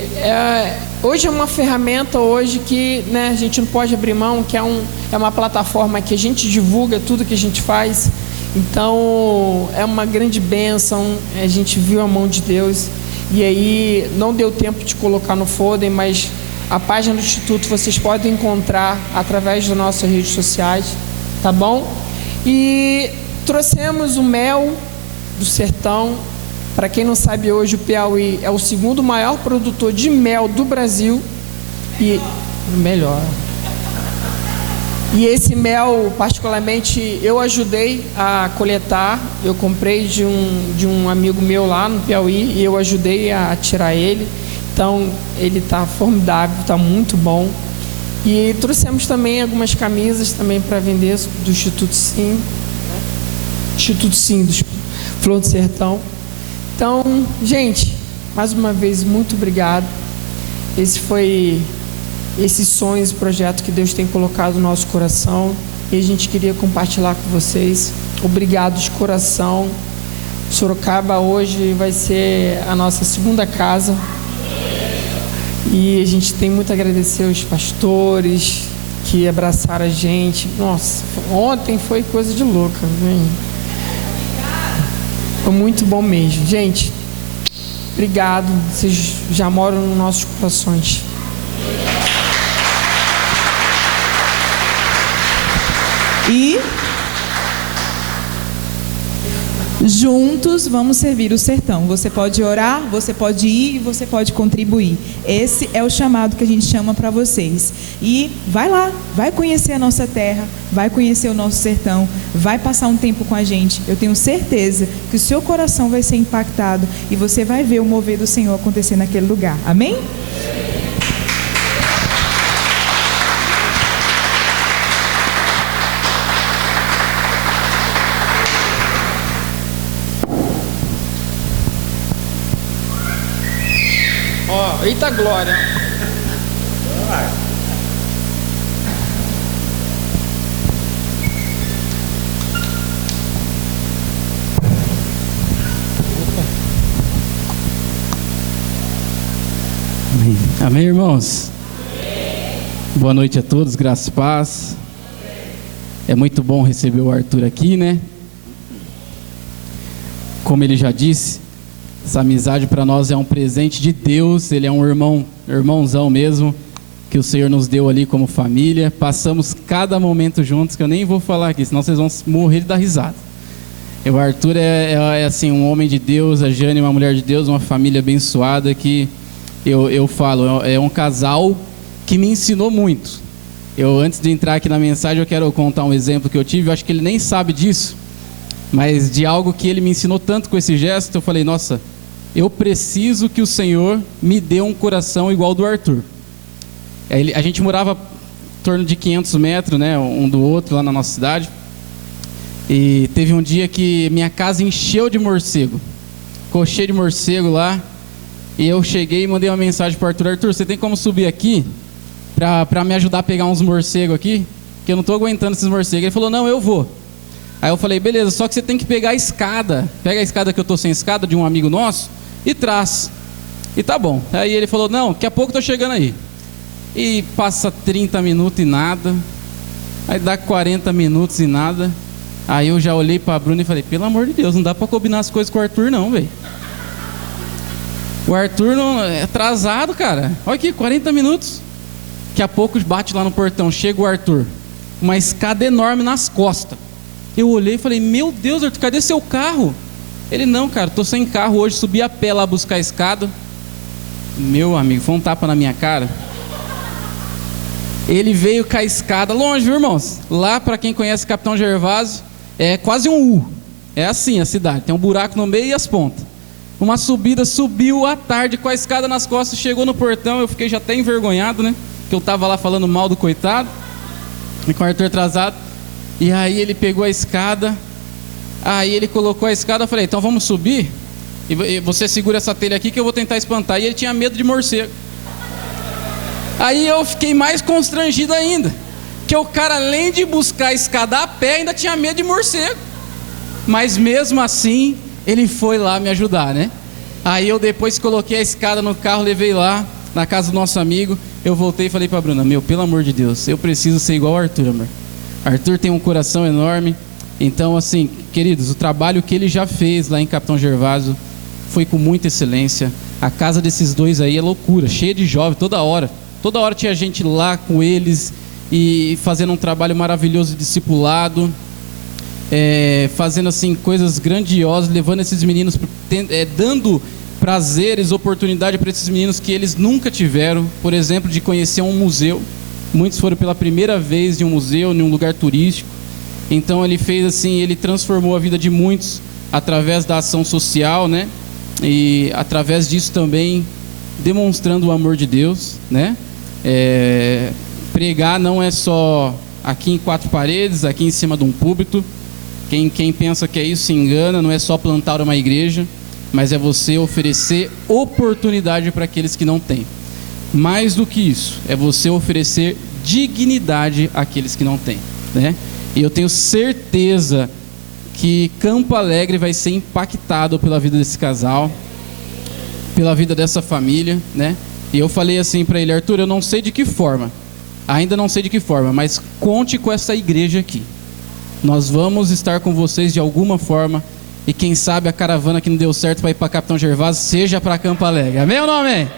hoje é uma ferramenta que, né, a gente não pode abrir mão, que é uma plataforma que a gente divulga tudo que a gente faz. Então é uma grande bênção, a gente viu a mão de Deus. E aí não deu tempo de colocar no folder, mas a página do Instituto vocês podem encontrar através das nossas redes sociais, tá bom? E trouxemos o mel do sertão. Para quem não sabe, hoje o Piauí é o segundo maior produtor de mel do Brasil, e melhor. E esse mel, particularmente, eu ajudei a coletar. Eu comprei de um amigo meu lá no Piauí, e eu ajudei a tirar ele. Então ele está formidável, está muito bom. E trouxemos também algumas camisas também para vender do Instituto Sim, Instituto Sim do Flor do Sertão. Então, gente, mais uma vez, muito obrigado. Esses sonhos e projetos que Deus tem colocado no nosso coração, e a gente queria compartilhar com vocês. Obrigado de coração. Sorocaba hoje vai ser a nossa segunda casa, e a gente tem muito a agradecer aos pastores que abraçaram a gente. Nossa, ontem foi coisa de louca, hein? Foi muito bom mesmo. Gente, obrigado. Vocês já moram nos nossos corações. E juntos vamos servir o sertão. Você pode orar, você pode ir e você pode contribuir. Esse é o chamado que a gente chama para vocês. E vai lá, vai conhecer a nossa terra, vai conhecer o nosso sertão, vai passar um tempo com a gente. Eu tenho certeza que o seu coração vai ser impactado e você vai ver o mover do Senhor acontecer naquele lugar. Amém? Eita glória! Amém. Amém, irmãos? Amém. Boa noite a todos, graças e paz. É muito bom receber o Arthur aqui, né? Como ele já disse, essa amizade para nós é um presente de Deus. Ele é um irmãozão mesmo, que o Senhor nos deu ali como família. Passamos cada momento juntos, que eu nem vou falar aqui, senão vocês vão morrer de dar risada. O Arthur é assim, um homem de Deus, a Jane uma mulher de Deus, uma família abençoada, que eu falo, é um casal que me ensinou muito. Antes de entrar aqui na mensagem, eu quero contar um exemplo que eu tive. Eu acho que ele nem sabe disso, mas de algo que ele me ensinou tanto com esse gesto. Eu falei: nossa, eu preciso que o Senhor me dê um coração igual ao do Arthur. A gente morava em torno de 500 metros, né, um do outro lá na nossa cidade. E teve um dia que minha casa encheu de morcego. Ficou cheio de morcego lá. E eu cheguei e mandei uma mensagem para o Arthur: Arthur, você tem como subir aqui para me ajudar a pegar uns morcegos aqui? Que eu não estou aguentando esses morcegos. Ele falou: não, eu vou. Aí eu falei: beleza, só que você tem que pegar a escada. Pega a escada, que eu estou sem escada, de um amigo nosso, e traz. E tá bom. Aí ele falou: não, daqui a pouco eu estou chegando aí. E passa 30 minutos e nada. Aí dá 40 minutos e nada. Aí eu já olhei pra Bruna e falei, pelo amor de Deus, não dá pra combinar as coisas com o Arthur não, velho. O Arthur não, é atrasado, cara. Olha aqui, 40 minutos. Daqui a pouco bate lá no portão, chega o Arthur. Uma escada enorme nas costas. Eu olhei e falei, meu Deus, Arthur, cadê seu carro? Ele, não, cara, tô sem carro hoje, subi a pé lá buscar a escada. Meu amigo, foi um tapa na minha cara. Ele veio com a escada, longe, viu, irmãos? Lá, para quem conhece Capitão Gervásio, é quase um U. É assim a cidade, tem um buraco no meio e as pontas. Uma subida, subiu à tarde com a escada nas costas, chegou no portão, eu fiquei já até envergonhado, né? Que eu tava lá falando mal do coitado, e com o Arthur atrasado. E aí ele pegou a escada, aí ele colocou a escada, eu falei, então vamos subir? E você segura essa telha aqui que eu vou tentar espantar. E ele tinha medo de morcego. Aí eu fiquei mais constrangido ainda, que o cara, além de buscar a escada a pé, ainda tinha medo de morcego. Mas mesmo assim, ele foi lá me ajudar, né? Aí eu depois coloquei a escada no carro, levei lá na casa do nosso amigo. Eu voltei e falei pra Bruna, meu, pelo amor de Deus, eu preciso ser igual ao Arthur, amor. Arthur tem um coração enorme. Então, assim, queridos, o trabalho que ele já fez lá em Capitão Gervásio foi com muita excelência. A casa desses dois aí é loucura, cheia de jovens, toda hora tinha gente lá com eles e fazendo um trabalho maravilhoso de discipulado, fazendo assim coisas grandiosas, levando esses meninos, dando prazeres, oportunidade para esses meninos que eles nunca tiveram, por exemplo, de conhecer um museu. Muitos foram pela primeira vez em um museu, em um lugar turístico. Então ele fez assim, ele transformou a vida de muitos através da ação social, né? E através disso também demonstrando o amor de Deus, né? Pregar não é só aqui em quatro paredes, aqui em cima de um púlpito. Quem pensa que é isso se engana. Não é só plantar uma igreja, mas é você oferecer oportunidade para aqueles que não têm. Mais do que isso, é você oferecer dignidade àqueles que não têm, né? E eu tenho certeza que Campo Alegre vai ser impactado pela vida desse casal, pela vida dessa família, né? E eu falei assim para ele, Arthur, eu não sei de que forma, ainda não sei de que forma, mas conte com essa igreja aqui. Nós vamos estar com vocês de alguma forma, e quem sabe a caravana que não deu certo para ir para Capitão Gervásio seja para Campo Alegre. Amém ou não amém?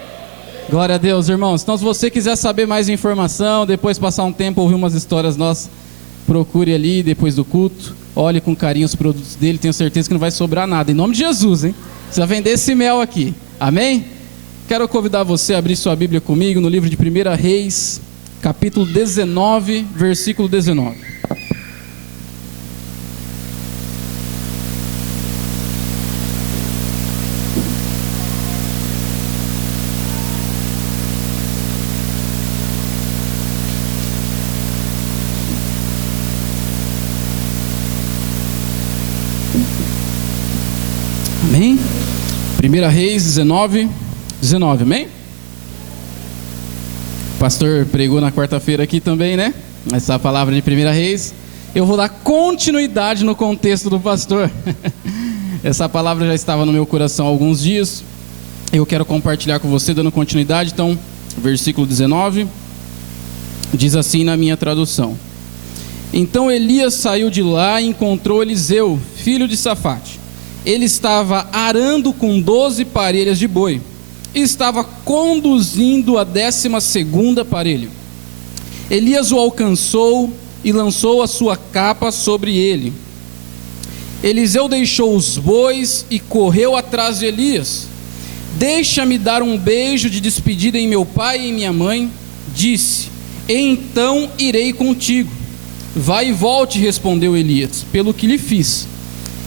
Glória a Deus, irmãos. Então, se você quiser saber mais informação, depois passar um tempo, ouvir umas histórias nossas, procure ali depois do culto, olhe com carinho os produtos dele, tenho certeza que não vai sobrar nada, em nome de Jesus, hein? Você vai vender esse mel aqui, amém? Quero convidar você a abrir sua Bíblia comigo no livro de 1 Reis, capítulo 19, versículo 19. Amém? 1 Reis 19, amém? O pastor pregou na quarta-feira aqui também, né? Essa palavra de 1 Reis. Eu vou dar continuidade no contexto do pastor. Essa palavra já estava no meu coração há alguns dias. Eu quero compartilhar com você, dando continuidade. Então, versículo 19, diz assim na minha tradução. Então Elias saiu de lá e encontrou Eliseu, filho de Safate. Ele estava arando com 12 parelhas de boi e estava conduzindo a 12ª parelha. Elias o alcançou e lançou a sua capa sobre ele. Eliseu deixou os bois e correu atrás de Elias. Deixa-me dar um beijo de despedida em meu pai e em minha mãe, disse, então irei contigo. Vai e volte, respondeu Elias, pelo que lhe fiz.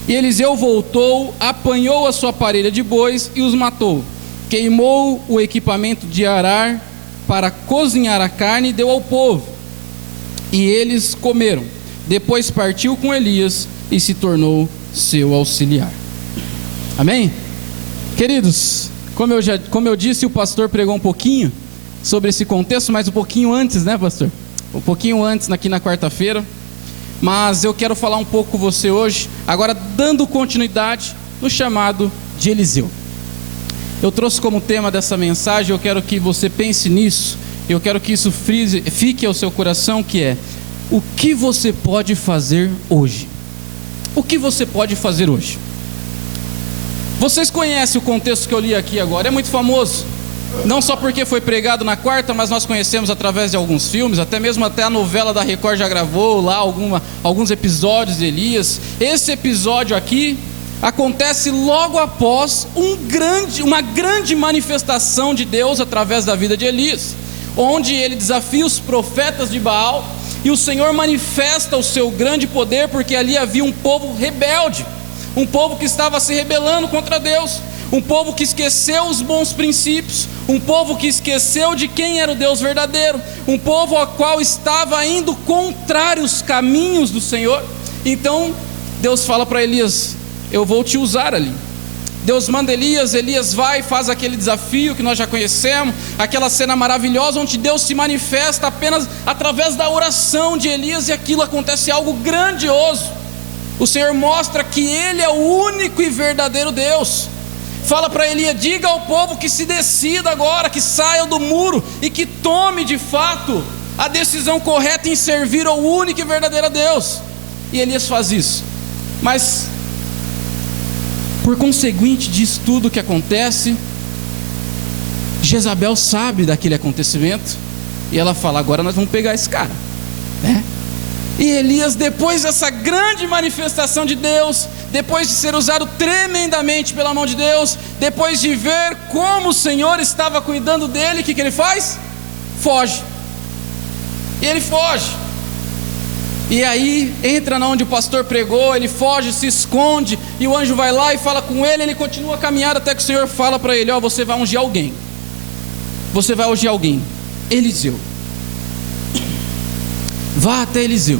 E Eliseu voltou, apanhou a sua parelha de bois e os matou. Queimou o equipamento de arar para cozinhar a carne e deu ao povo. E eles comeram. Depois partiu com Elias e se tornou seu auxiliar. Amém? Queridos, como eu disse, o pastor pregou um pouquinho sobre esse contexto, mas um pouquinho antes, né, pastor? Um pouquinho antes, aqui na quarta-feira. Mas eu quero falar um pouco com você hoje, agora dando continuidade no chamado de Eliseu. Eu trouxe como tema dessa mensagem, eu quero que você pense nisso, eu quero que isso fique ao seu coração, que é o que você pode fazer hoje? O que você pode fazer hoje? Vocês conhecem o contexto que eu li aqui agora, é muito famoso. Não só porque foi pregado na quarta, mas nós conhecemos através de alguns filmes, até mesmo a novela da Record já gravou lá alguns episódios de Elias. Esse episódio aqui acontece logo após uma grande manifestação de Deus através da vida de Elias, onde ele desafia os profetas de Baal, e o Senhor manifesta o seu grande poder, porque ali havia um povo rebelde, um povo que estava se rebelando contra Deus, um povo que esqueceu os bons princípios, um povo que esqueceu de quem era o Deus verdadeiro, um povo ao qual estava indo contrário os caminhos do Senhor. Então Deus fala para Elias: eu vou te usar ali. Deus manda Elias, Elias vai e faz aquele desafio que nós já conhecemos, aquela cena maravilhosa onde Deus se manifesta apenas através da oração de Elias, e aquilo acontece algo grandioso. O Senhor mostra que Ele é o único e verdadeiro Deus. Fala para Elias: diga ao povo que se decida agora, que saia do muro e que tome de fato a decisão correta em servir ao único e verdadeiro Deus. E Elias faz isso, mas por conseguinte disso tudo que acontece, Jezabel sabe daquele acontecimento, e ela fala: agora nós vamos pegar esse cara, né? E Elias, depois dessa grande manifestação de Deus, depois de ser usado tremendamente pela mão de Deus, depois de ver como o Senhor estava cuidando dele, o que ele faz? Foge. E ele foge. E aí entra na onde o pastor pregou, ele foge, se esconde, e o anjo vai lá e fala com ele. Ele continua a caminhar até que o Senhor fala para ele: ó, você vai ungir alguém. Você vai ungir alguém, Eliseu. Vá até Eliseu,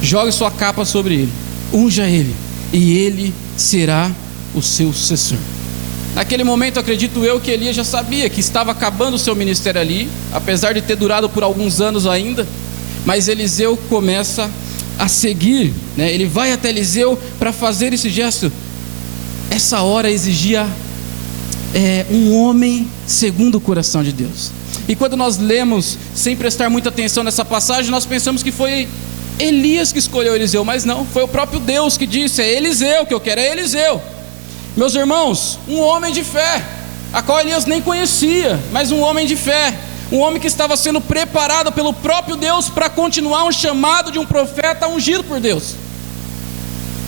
jogue sua capa sobre ele, unja ele, e ele será o seu sucessor. Naquele momento, acredito eu, que Elias já sabia que estava acabando o seu ministério ali, apesar de ter durado por alguns anos ainda. Mas Eliseu começa a seguir, né? Ele vai até Eliseu para fazer esse gesto. Essa hora exigia um homem segundo o coração de Deus. E quando nós lemos sem prestar muita atenção nessa passagem, nós pensamos que foi Elias que escolheu Eliseu, mas não, foi o próprio Deus que disse: é Eliseu que eu quero, é Eliseu. Meus irmãos, um homem de fé, a qual Elias nem conhecia, mas um homem de fé, um homem que estava sendo preparado pelo próprio Deus para continuar um chamado de um profeta ungido por Deus,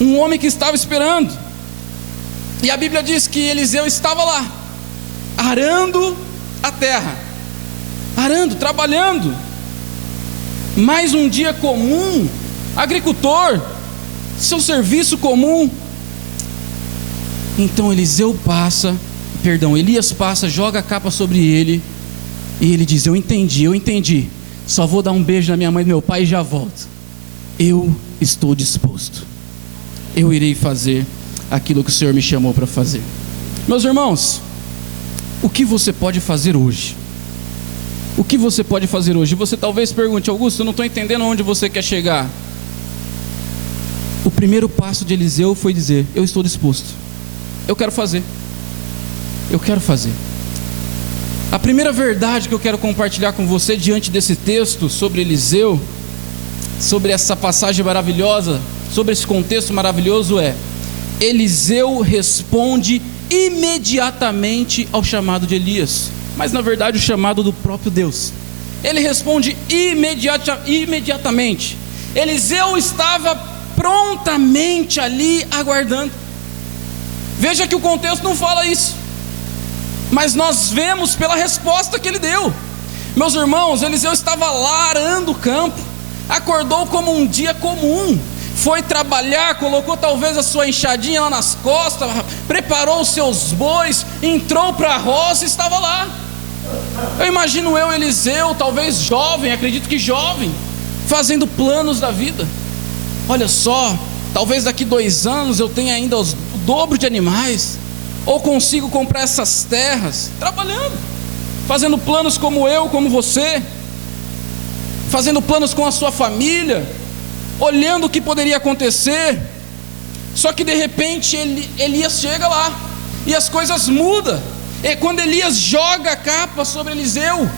um homem que estava esperando. E a Bíblia diz que Eliseu estava lá, arando a terra, trabalhando, mais um dia comum, agricultor, seu serviço comum. Então Elias passa, joga a capa sobre ele, e ele diz: eu entendi, só vou dar um beijo na minha mãe e meu pai e já volto. Eu estou disposto, eu irei fazer aquilo que o Senhor me chamou para fazer. Meus irmãos, o que você pode fazer hoje? O que você pode fazer hoje? Você talvez pergunte: Augusto, eu não estou entendendo onde você quer chegar. O primeiro passo de Eliseu foi dizer: eu estou disposto, eu quero fazer. A primeira verdade que eu quero compartilhar com você diante desse texto sobre Eliseu, sobre essa passagem maravilhosa, sobre esse contexto maravilhoso, é: Eliseu responde imediatamente ao chamado de Elias, mas na verdade o chamado do próprio Deus. Ele responde imediatamente. Eliseu estava prontamente ali aguardando. Veja que o contexto não fala isso, mas nós vemos pela resposta que ele deu. Meus irmãos, Eliseu estava lá arando o campo, acordou como um dia comum, foi trabalhar, colocou talvez a sua enxadinha lá nas costas, preparou os seus bois, entrou para a roça e estava lá. Eu imagino Eliseu, talvez jovem, acredito que jovem, fazendo planos da vida. Olha só, talvez daqui 2 anos eu tenha ainda o dobro de animais, ou consigo comprar essas terras, trabalhando, fazendo planos como eu, como você, fazendo planos com a sua família, olhando o que poderia acontecer. Só que de repente Elias chega lá, e as coisas mudam. E quando Elias joga a capa sobre Eliseu,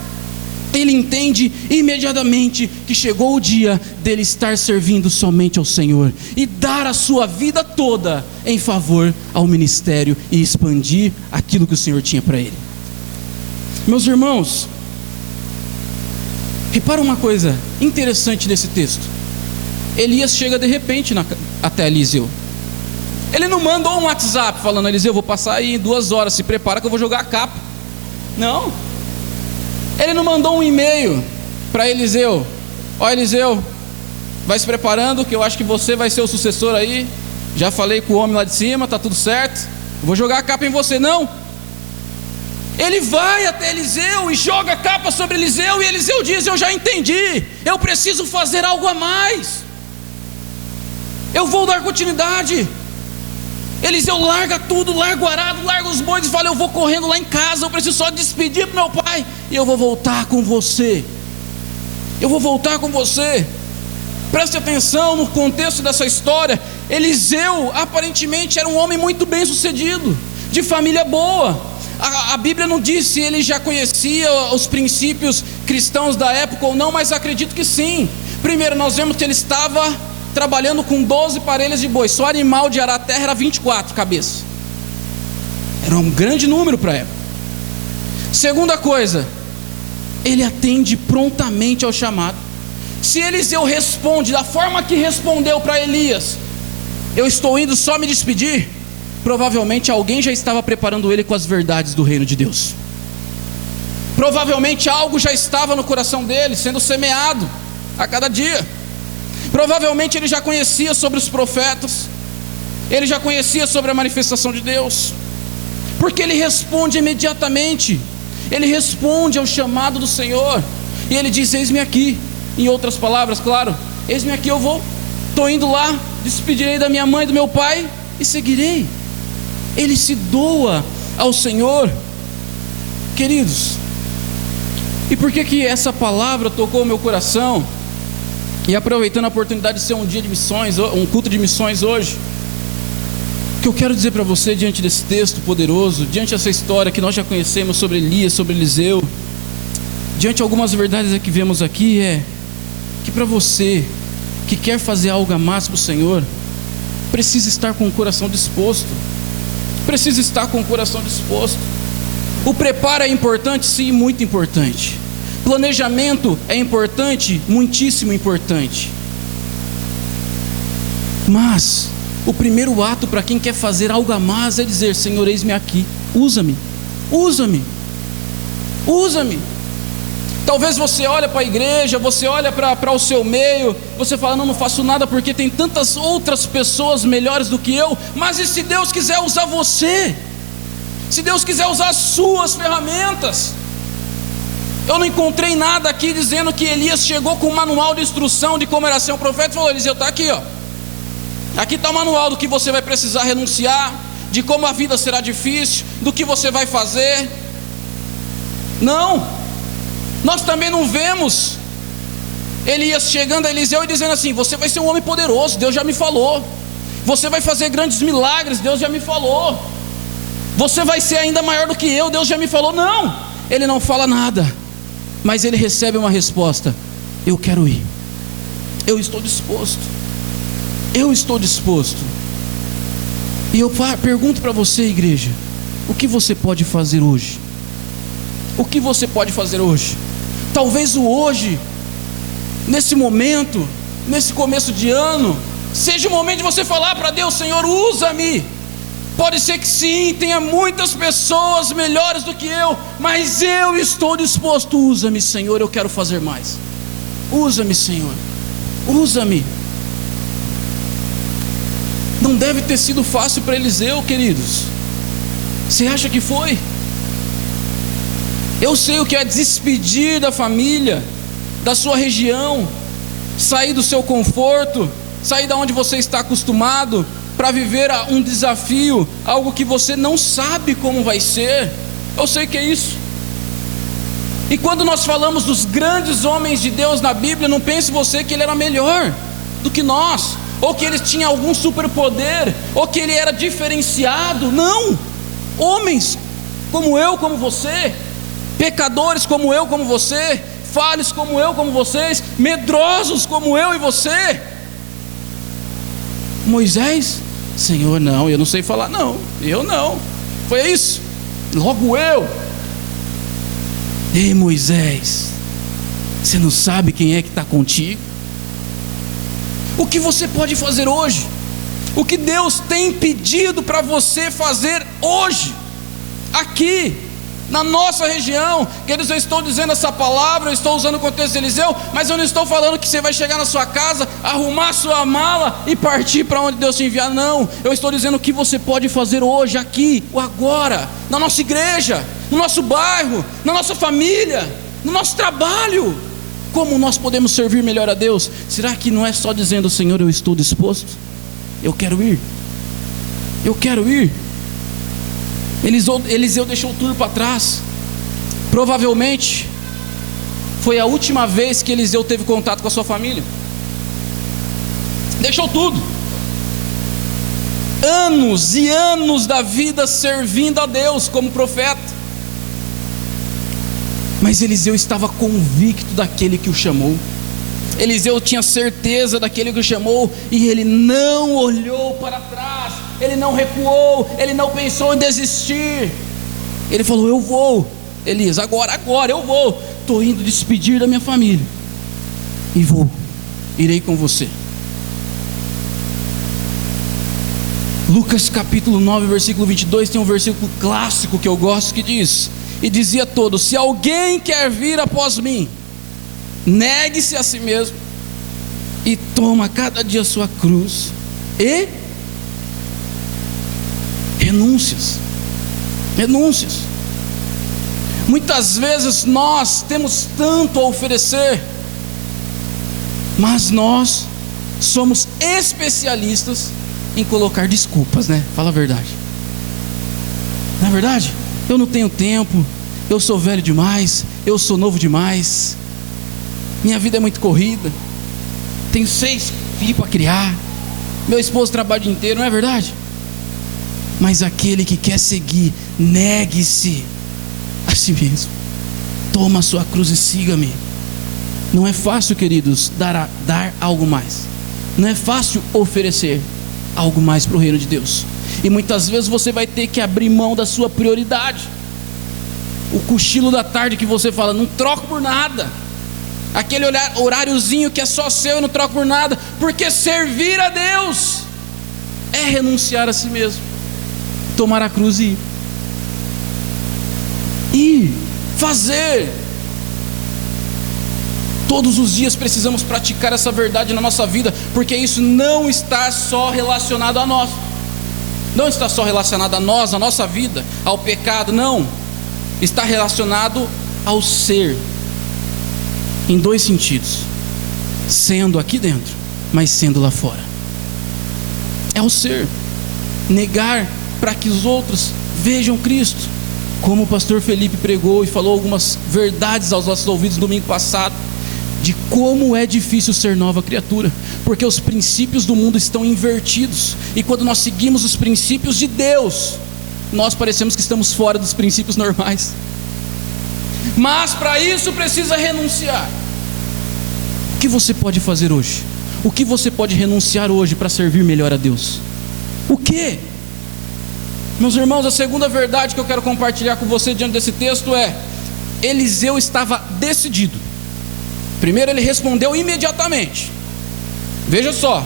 ele entende imediatamente que chegou o dia dele estar servindo somente ao Senhor e dar a sua vida toda em favor ao ministério e expandir aquilo que o Senhor tinha para ele. Meus irmãos, repara uma coisa interessante nesse texto. Elias chega de repente até Eliseu. Ele não mandou um WhatsApp falando: Eliseu, vou passar aí em 2 horas, se prepara que eu vou jogar a capa. Não. Ele não mandou um e-mail para Eliseu: ó Eliseu, vai se preparando que eu acho que você vai ser o sucessor aí. Já falei com o homem lá de cima, tá tudo certo, vou jogar a capa em você. Não. Ele vai até Eliseu e joga a capa sobre Eliseu, e Eliseu diz: eu já entendi, eu preciso fazer algo a mais, eu vou dar continuidade. Eliseu larga tudo, larga o arado, larga os bois e fala: eu vou correndo lá em casa, eu preciso só despedir para meu pai e eu vou voltar com você. Eu vou voltar com você. Preste atenção no contexto dessa história. Eliseu aparentemente era um homem muito bem sucedido, de família boa. A Bíblia não diz se ele já conhecia os princípios cristãos da época ou não, mas acredito que sim. Primeiro, nós vemos que ele estava trabalhando com 12 parelhas de boi. Só animal de arar a terra era 24 cabeças. Era um grande número para a época. Segunda coisa, ele atende prontamente ao chamado. Se Eliseu responde da forma que respondeu para Elias: eu estou indo só me despedir, provavelmente alguém já estava preparando ele com as verdades do reino de Deus. Provavelmente algo já estava no coração dele, sendo semeado a cada dia. Provavelmente ele já conhecia sobre os profetas, ele já conhecia sobre a manifestação de Deus, porque ele responde imediatamente, ele responde ao chamado do Senhor, e ele diz: eis-me aqui. Em outras palavras, claro, eis-me aqui, eu vou, estou indo lá, despedirei da minha mãe e do meu pai e seguirei. Ele se doa ao Senhor. Queridos, e por que essa palavra tocou o meu coração? E aproveitando a oportunidade de ser um dia de missões, um culto de missões hoje, o que eu quero dizer para você diante desse texto poderoso, diante dessa história que nós já conhecemos sobre Elias, sobre Eliseu, diante de algumas verdades que vemos aqui, é que para você que quer fazer algo a mais para o Senhor, precisa estar com o coração disposto. Precisa estar com o coração disposto. O preparo é importante, sim, muito importante. Planejamento é importante, muitíssimo importante. Mas o primeiro ato para quem quer fazer algo a mais é dizer: Senhor, eis-me aqui, usa-me, usa-me, usa-me. Talvez você olhe para a igreja, você olha para o seu meio, você fala: não faço nada porque tem tantas outras pessoas melhores do que eu. Mas e se Deus quiser usar você? Se Deus quiser usar as suas ferramentas? Eu não encontrei nada aqui dizendo que Elias chegou com um manual de instrução de como era ser um profeta e falou: Eliseu, está aqui, ó. Aqui está o manual do que você vai precisar renunciar, de como a vida será difícil, do que você vai fazer. Não. Nós também não vemos Elias chegando a Eliseu e dizendo assim: você vai ser um homem poderoso, Deus já me falou. Você vai fazer grandes milagres, Deus já me falou. Você vai ser ainda maior do que eu, Deus já me falou. Não, ele não fala nada, mas ele recebe uma resposta: eu quero ir, eu estou disposto, eu estou disposto. E eu pergunto para você, igreja, o que você pode fazer hoje? O que você pode fazer hoje? Talvez o hoje, nesse momento, nesse começo de ano, seja o momento de você falar para Deus: Senhor, usa-me. Pode ser que sim, tenha muitas pessoas melhores do que eu, mas eu estou disposto. Usa-me, Senhor, eu quero fazer mais. Usa-me, Senhor, usa-me. Não deve ter sido fácil para Eliseu, queridos. Você acha que foi? Eu sei o que é despedir da família, da sua região, sair do seu conforto, sair da onde você está acostumado, para viver um desafio, algo que você não sabe como vai ser. Eu sei que é isso. E quando nós falamos dos grandes homens de Deus na Bíblia, não pense você que ele era melhor do que nós, ou que ele tinha algum superpoder, ou que ele era diferenciado. Não. Homens como eu, como você, pecadores como eu, como você, falhos como eu, como vocês, medrosos como eu e você. Moisés, Senhor, não, eu não sei falar, não, eu não. Foi isso, logo eu. Ei, Moisés, você não sabe quem é que está contigo? O que você pode fazer hoje? O que Deus tem pedido para você fazer hoje, aqui, na nossa região? Queridos, eu estou dizendo essa palavra, eu estou usando o contexto de Eliseu, mas eu não estou falando que você vai chegar na sua casa, arrumar sua mala e partir para onde Deus te enviar, não. Eu estou dizendo o que você pode fazer hoje, aqui, o agora, na nossa igreja, no nosso bairro, na nossa família, no nosso trabalho. Como nós podemos servir melhor a Deus? Será que não é só dizendo, Senhor, eu estou disposto? Eu quero ir. Eu quero ir. Eliseu deixou tudo para trás. Provavelmente foi a última vez que Eliseu teve contato com a sua família. Deixou tudo. Anos e anos da vida servindo a Deus como profeta. Mas Eliseu estava convicto daquele que o chamou. Eliseu tinha certeza daquele que o chamou, e ele não olhou para trás, ele não recuou, ele não pensou em desistir. Ele falou: eu vou, Elias, agora eu vou, estou indo despedir da minha família, e irei com você. Lucas capítulo 9, versículo 22, tem um versículo clássico que eu gosto, que diz: e dizia a todos: se alguém quer vir após mim, negue-se a si mesmo e toma cada dia a sua cruz e renúncias. Muitas vezes nós temos tanto a oferecer, mas nós somos especialistas em colocar desculpas, né? Fala a verdade. Não é verdade? Eu não tenho tempo, eu sou velho demais, eu sou novo demais, minha vida é muito corrida, tenho 6 filhos para criar, meu esposo trabalha o dia inteiro, não é verdade? Mas aquele que quer seguir, negue-se a si mesmo, toma a sua cruz e siga-me. Não é fácil, queridos, dar algo mais. Não é fácil oferecer algo mais para o reino de Deus. E muitas vezes você vai ter que abrir mão da sua prioridade. O cochilo da tarde que você fala, não troco por nada. Aquele horáriozinho que é só seu, eu não troco por nada. Porque servir a Deus é renunciar a si mesmo, tomar a cruz e ir fazer. Todos os dias precisamos praticar essa verdade na nossa vida, porque isso não está só relacionado a nós. Não está só relacionado a nós, a nossa vida, ao pecado, não. Está relacionado ao ser, em 2 sentidos: sendo aqui dentro, mas sendo lá fora. É o ser, negar para que os outros vejam Cristo, como o pastor Felipe pregou e falou algumas verdades aos nossos ouvidos no domingo passado, de como é difícil ser nova criatura, porque os princípios do mundo estão invertidos, e quando nós seguimos os princípios de Deus, nós parecemos que estamos fora dos princípios normais. Mas para isso precisa renunciar. O que você pode fazer hoje? O que você pode renunciar hoje para servir melhor a Deus? O que? Meus irmãos, a segunda verdade que eu quero compartilhar com você diante desse texto é: Eliseu estava decidido. Primeiro, ele respondeu imediatamente. Veja só,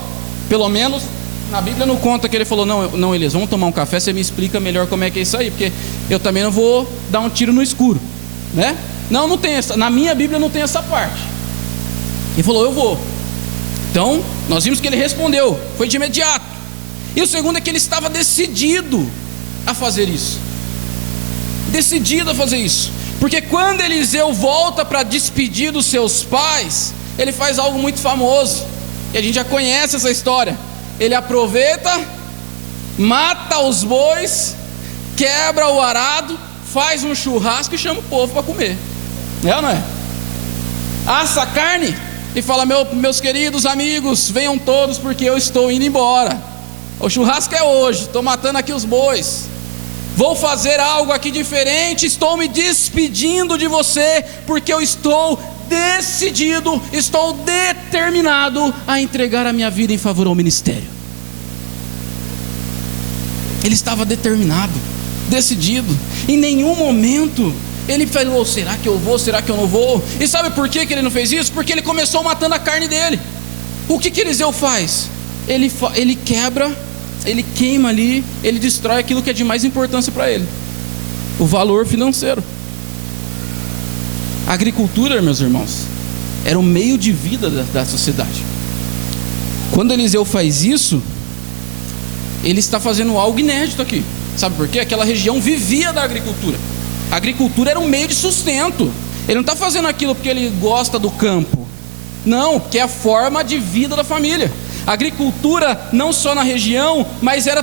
pelo menos na Bíblia não conta que ele falou: não, Elias, vamos tomar um café, você me explica melhor como é que é isso aí, porque eu também não vou dar um tiro no escuro, né? Não tem essa, na minha Bíblia não tem essa parte. Ele falou: eu vou. Então, nós vimos que ele respondeu, foi de imediato. E o segundo é que ele estava decidido a fazer isso. Decidido a fazer isso. Porque quando Eliseu volta para despedir dos seus pais, ele faz algo muito famoso, e a gente já conhece essa história. Ele aproveita, mata os bois, quebra o arado, faz um churrasco e chama o povo para comer. É ou não é? Assa a carne e fala: meus queridos amigos, venham todos porque eu estou indo embora. O churrasco é hoje, estou matando aqui os bois, vou fazer algo aqui diferente, estou me despedindo de você, porque eu estou decidido, estou determinado a entregar a minha vida em favor ao ministério. Ele estava determinado, decidido. Em nenhum momento ele falou: será que eu vou, será que eu não vou? E sabe por que ele não fez isso? Porque ele começou matando a carne dele. O que Eliseu faz? Ele quebra, ele queima ali, ele destrói aquilo que é de mais importância para ele: o valor financeiro. A agricultura, meus irmãos, era o meio de vida da sociedade. Quando Eliseu faz isso, ele está fazendo algo inédito aqui. Sabe por quê? Aquela região vivia da agricultura. A agricultura era um meio de sustento. Ele não está fazendo aquilo porque ele gosta do campo. Não, porque é a forma de vida da família. A agricultura não só na região, mas era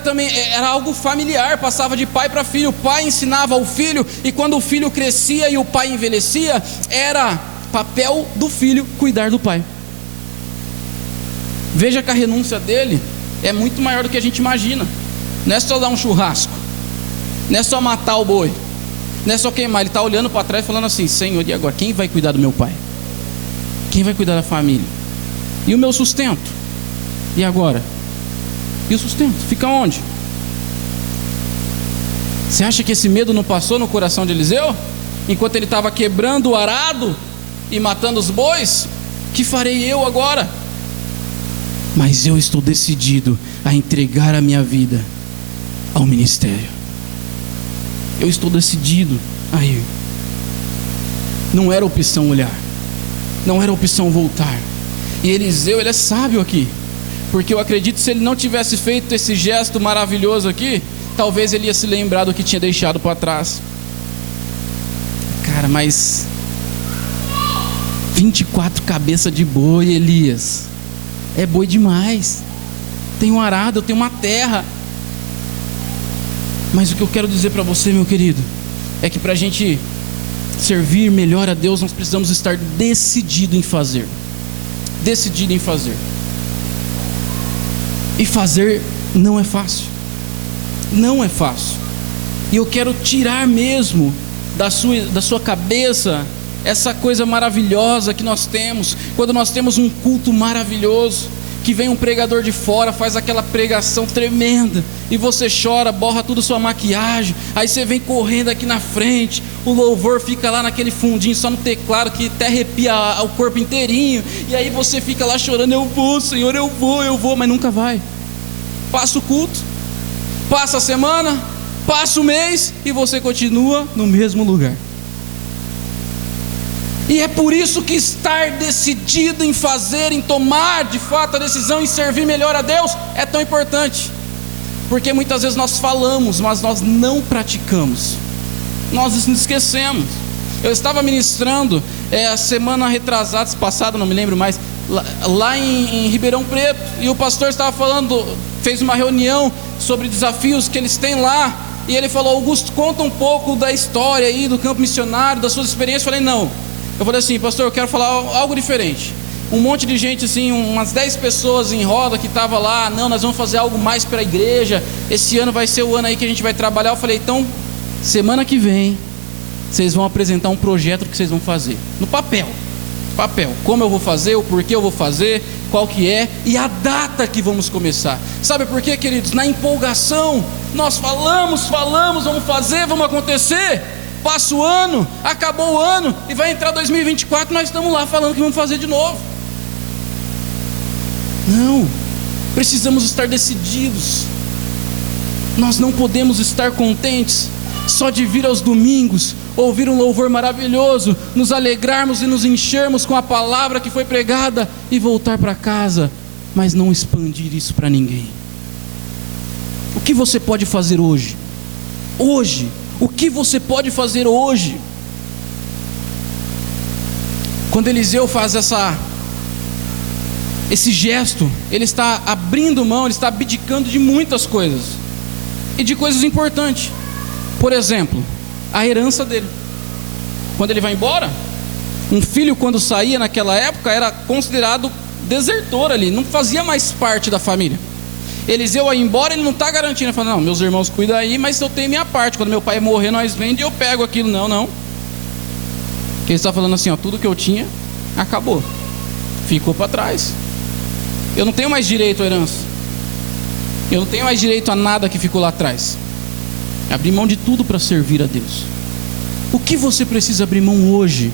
algo familiar, passava de pai para filho. O pai ensinava ao filho, e quando o filho crescia e o pai envelhecia, era papel do filho cuidar do pai. Veja que a renúncia dele é muito maior do que a gente imagina. Não é só dar um churrasco, não é só matar o boi, não é só queimar. Ele está olhando para trás falando assim: Senhor, e agora? Quem vai cuidar do meu pai? Quem vai cuidar da família? E o meu sustento? E agora? E o sustento? Fica onde? Você acha que esse medo não passou no coração de Eliseu? Enquanto ele estava quebrando o arado e matando os bois? Que farei eu agora? Mas eu estou decidido a entregar a minha vida ao ministério. Eu estou decidido a ir. Não era opção olhar, não era opção voltar. E Eliseu, ele é sábio aqui, porque eu acredito que se ele não tivesse feito esse gesto maravilhoso aqui, talvez ele ia se lembrar do que tinha deixado para trás. Cara, mas 24 cabeças de boi, Elias, é boi demais. Tem um arado, eu tenho uma terra. Mas o que eu quero dizer para você, meu querido, é que para a gente servir melhor a Deus, nós precisamos estar decidido em fazer. Decidido em fazer. E fazer não é fácil. Não é fácil. E eu quero tirar mesmo da sua cabeça essa coisa maravilhosa que nós temos. Quando nós temos um culto maravilhoso, que vem um pregador de fora, faz aquela pregação tremenda, e você chora, borra tudo sua maquiagem, aí você vem correndo aqui na frente, o louvor fica lá naquele fundinho, só no teclado, que até arrepia o corpo inteirinho, e aí você fica lá chorando: eu vou, Senhor, eu vou, mas nunca vai. Passa o culto, passa a semana, passa o mês, e você continua no mesmo lugar. E é por isso que estar decidido em fazer, em tomar de fato a decisão em servir melhor a Deus é tão importante. Porque muitas vezes nós falamos, mas nós não praticamos. Nós nos esquecemos. Eu estava ministrando a semana retrasada, passada, não me lembro mais, lá em Ribeirão Preto, e o pastor estava falando, fez uma reunião sobre desafios que eles têm lá, e ele falou: Augusto, conta um pouco da história aí do campo missionário, das suas experiências. Eu falei: não. Eu falei assim: pastor, eu quero falar algo diferente. Um monte de gente assim, umas 10 pessoas em roda que estava lá: não, nós vamos fazer algo mais para a igreja, esse ano vai ser o ano aí que a gente vai trabalhar. Eu falei: então, semana que vem, vocês vão apresentar um projeto que vocês vão fazer, no papel, como eu vou fazer, o porquê eu vou fazer, qual que é, e a data que vamos começar. Sabe por quê, queridos? Na empolgação, nós falamos, vamos fazer, vamos acontecer. Passa o ano, acabou o ano, e vai entrar 2024, nós estamos lá falando que vamos fazer de novo. Não, precisamos estar decididos. Nós não podemos estar contentes só de vir aos domingos, ouvir um louvor maravilhoso, nos alegrarmos e nos enchermos com a palavra que foi pregada e voltar para casa, mas não expandir isso para ninguém. O que você pode fazer hoje? O que você pode fazer hoje? Quando Eliseu faz esse gesto, ele está abrindo mão, ele está abdicando de muitas coisas, e de coisas importantes. Por exemplo, a herança dele. Quando ele vai embora, um filho, quando saía naquela época, era considerado desertor ali, não fazia mais parte da família. Eliseu vai embora, ele não está garantindo, ele fala: não, meus irmãos cuidam aí, mas eu tenho minha parte, quando meu pai morrer nós vendemos e eu pego aquilo. Não. Ele está falando assim: ó, tudo que eu tinha, acabou, ficou para trás. Eu não tenho mais direito à herança, eu não tenho mais direito a nada que ficou lá atrás. Abri mão de tudo para servir a Deus. O que você precisa abrir mão hoje,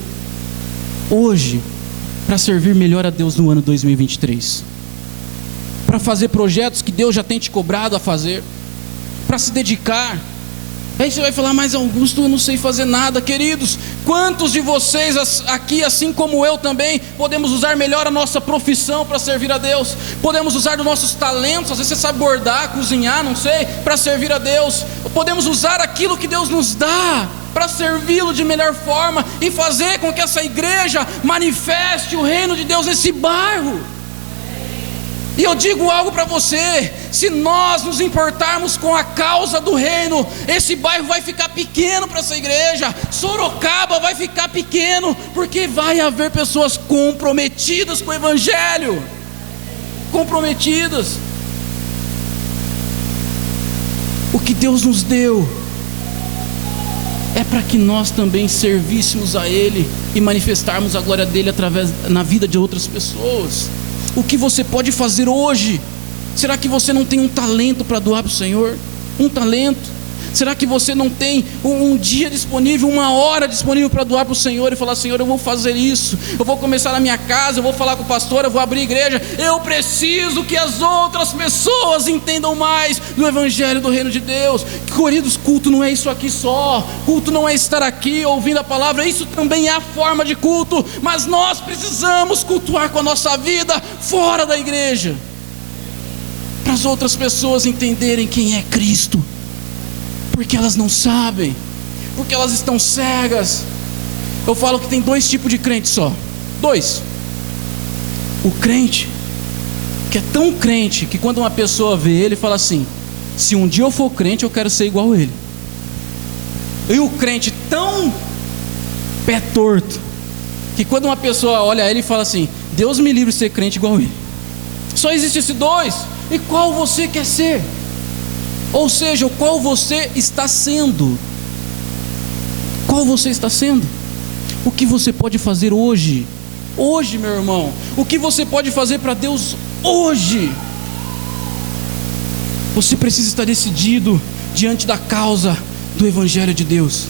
para servir melhor a Deus no ano 2023? Para fazer projetos que Deus já tem te cobrado a fazer, para se dedicar. Aí você vai falar, mas Augusto, eu não sei fazer nada. Queridos, quantos de vocês aqui, assim como eu também, podemos usar melhor a nossa profissão para servir a Deus? Podemos usar dos nossos talentos, às vezes você sabe bordar, cozinhar, não sei, para servir a Deus. Podemos usar aquilo que Deus nos dá para servi-lo de melhor forma e fazer com que essa igreja manifeste o reino de Deus nesse bairro. E eu digo algo para você: se nós nos importarmos com a causa do reino, esse bairro vai ficar pequeno para essa igreja, Sorocaba vai ficar pequeno, porque vai haver pessoas comprometidas com o evangelho, comprometidas. O que Deus nos deu é para que nós também servíssemos a Ele e manifestarmos a glória dEle na vida de outras pessoas. O que você pode fazer hoje? Será que você não tem um talento para doar para o Senhor? Um talento? Será que você não tem um dia disponível, uma hora disponível para doar para o Senhor e falar: Senhor, eu vou fazer isso, eu vou começar na minha casa, eu vou falar com o pastor, eu vou abrir igreja, eu preciso que as outras pessoas entendam mais do evangelho do reino de Deus. Queridos, culto não é isso aqui só, culto não é estar aqui ouvindo a palavra, isso também é a forma de culto, mas nós precisamos cultuar com a nossa vida fora da igreja, para as outras pessoas entenderem quem é Cristo. Porque elas não sabem, porque elas estão cegas. Eu falo que tem dois tipos de crente só. Dois. O crente que é tão crente que quando uma pessoa vê ele fala assim: se um dia eu for crente eu quero ser igual a ele. E o crente tão pé torto que quando uma pessoa olha ele e fala assim: Deus me livre de ser crente igual a ele. Só existe esses dois. E qual você quer ser? Ou seja, qual você está sendo? Qual você está sendo? O que você pode fazer hoje? Hoje, meu irmão. O que você pode fazer para Deus hoje? Você precisa estar decidido diante da causa do Evangelho de Deus.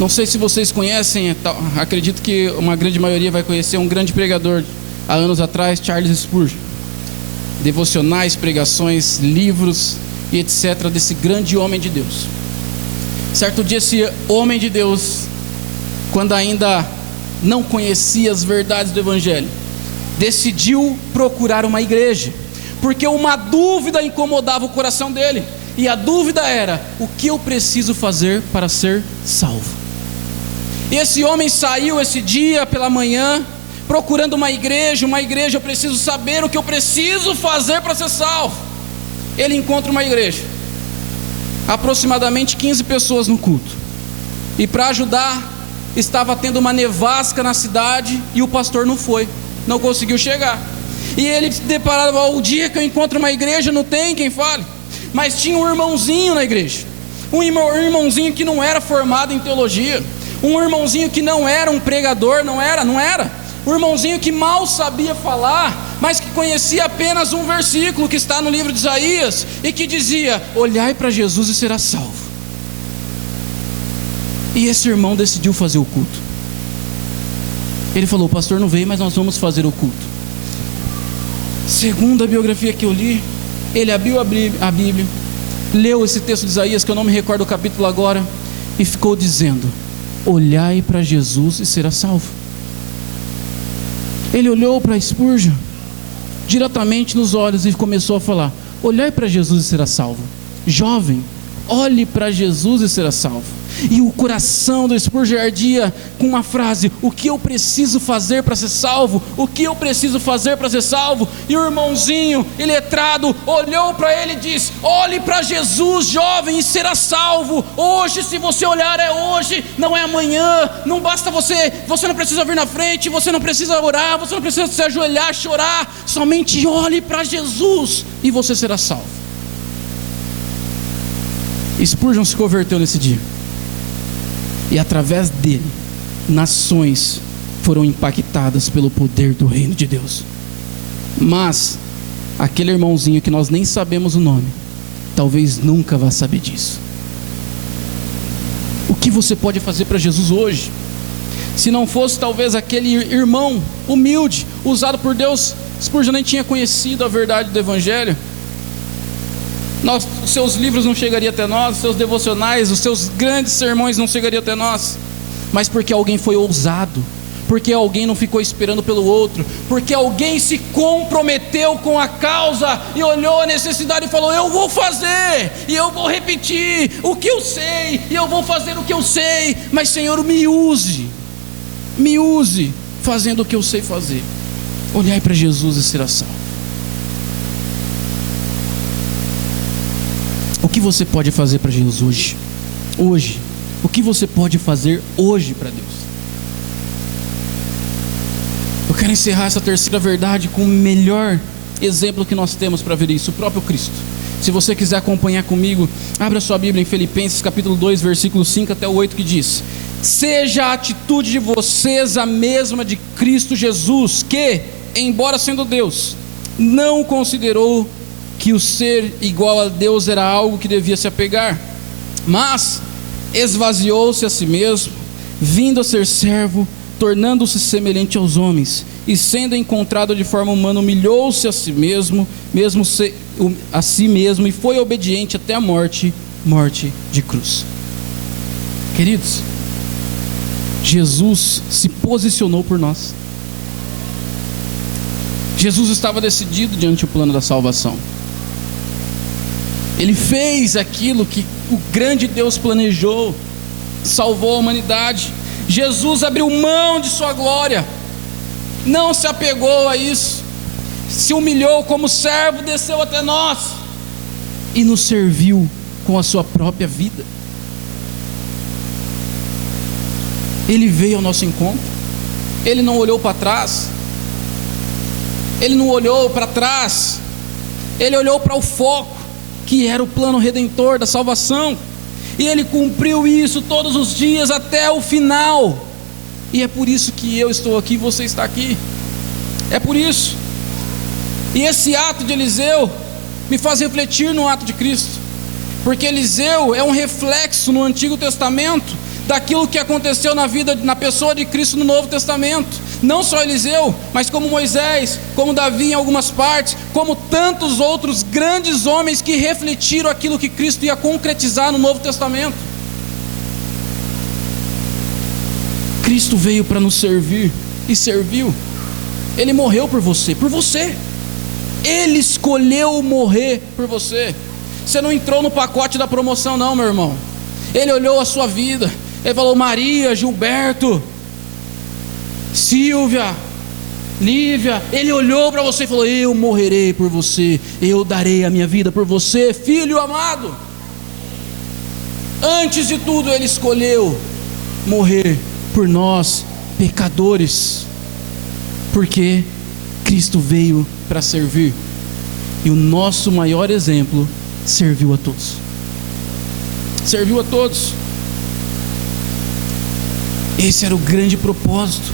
Não sei se vocês conhecem, acredito que uma grande maioria vai conhecer um grande pregador há anos atrás, Charles Spurgeon. Devocionais, pregações, livros e etc. desse grande homem de Deus. Certo dia, esse homem de Deus, quando ainda não conhecia as verdades do Evangelho, decidiu procurar uma igreja, porque uma dúvida incomodava o coração dele, e a dúvida era: o que eu preciso fazer para ser salvo? E esse homem saiu esse dia pela manhã, procurando uma igreja, eu preciso saber o que eu preciso fazer para ser salvo. Ele encontra uma igreja, aproximadamente 15 pessoas no culto, e para ajudar, estava tendo uma nevasca na cidade, e o pastor não conseguiu chegar. E ele se deparava: o dia que eu encontro uma igreja não tem quem fale. Mas tinha um irmãozinho na igreja, um irmãozinho que não era formado em teologia, um irmãozinho que não era um pregador, não era, um irmãozinho que mal sabia falar, mas que conhecia apenas um versículo que está no livro de Isaías, e que dizia: olhai para Jesus e será salvo. E esse irmão decidiu fazer o culto. Ele falou: o pastor não veio, mas nós vamos fazer o culto. Segundo a biografia que eu li, ele abriu a Bíblia, leu esse texto de Isaías, que eu não me recordo o capítulo agora, e ficou dizendo: olhai para Jesus e será salvo. Ele olhou para Spurgeon diretamente nos olhos e começou a falar: olhai para Jesus e será salvo. Jovem, olhe para Jesus e será salvo. E o coração do Spurgeon ardia com uma frase: o que eu preciso fazer para ser salvo? O que eu preciso fazer para ser salvo? E o irmãozinho iletrado olhou para ele e disse: olhe para Jesus, jovem, e será salvo. Hoje, se você olhar, é hoje, não é amanhã. Não basta você não precisa vir na frente, você não precisa orar, você não precisa se ajoelhar, chorar. Somente olhe para Jesus e você será salvo. Spurgeon se converteu nesse dia, e através dele, nações foram impactadas pelo poder do reino de Deus. Mas aquele irmãozinho que nós nem sabemos o nome, talvez nunca vá saber disso. O que você pode fazer para Jesus hoje? Se não fosse talvez aquele irmão humilde, usado por Deus, Spurgeon nem tinha conhecido a verdade do Evangelho. Os seus livros não chegariam até nós, os seus devocionais, os seus grandes sermões não chegariam até nós. Mas porque alguém foi ousado, porque alguém não ficou esperando pelo outro, porque alguém se comprometeu com a causa e olhou a necessidade e falou: eu vou fazer, e eu vou repetir o que eu sei, e eu vou fazer o que eu sei, mas Senhor, me use fazendo o que eu sei fazer. Olhai para Jesus e será salvo. O que você pode fazer para Jesus hoje? Hoje. O que você pode fazer hoje para Deus? Eu quero encerrar essa terceira verdade com o melhor exemplo que nós temos para ver isso, o próprio Cristo. Se você quiser acompanhar comigo, abra sua Bíblia em Filipenses capítulo 2, versículo 5 até o 8, que diz: seja a atitude de vocês a mesma de Cristo Jesus, que, embora sendo Deus, não considerou que o ser igual a Deus era algo que devia se apegar, mas esvaziou-se a si mesmo, vindo a ser servo, tornando-se semelhante aos homens, e sendo encontrado de forma humana, humilhou-se a si mesmo, e foi obediente até a morte de cruz. Queridos, Jesus se posicionou por nós. Jesus estava decidido diante do plano da salvação. Ele fez aquilo que o grande Deus planejou, salvou a humanidade. Jesus abriu mão de sua glória, não se apegou a isso, se humilhou como servo, desceu até nós e nos serviu com a sua própria vida. Ele veio ao nosso encontro, ele não olhou para trás, ele não olhou para trás, ele olhou para o foco, que era o plano redentor da salvação, e ele cumpriu isso todos os dias até o final. E é por isso que eu estou aqui e você está aqui. É por isso. E esse ato de Eliseu me faz refletir no ato de Cristo, porque Eliseu é um reflexo no Antigo Testamento daquilo que aconteceu na pessoa de Cristo no Novo Testamento. Não só Eliseu, mas como Moisés, como Davi em algumas partes, como tantos outros grandes homens que refletiram aquilo que Cristo ia concretizar no Novo Testamento. Cristo veio para nos servir e serviu. Ele morreu por você, Ele escolheu morrer por você. Você não entrou no pacote da promoção não, meu irmão. Ele olhou a sua vida, ele falou: Maria, Gilberto, Silvia, Lívia. Ele olhou para você e falou: eu morrerei por você, eu darei a minha vida por você, filho amado. Antes de tudo ele escolheu morrer por nós pecadores, porque Cristo veio para servir, e o nosso maior exemplo serviu a todos. Serviu a todos. Esse era o grande propósito: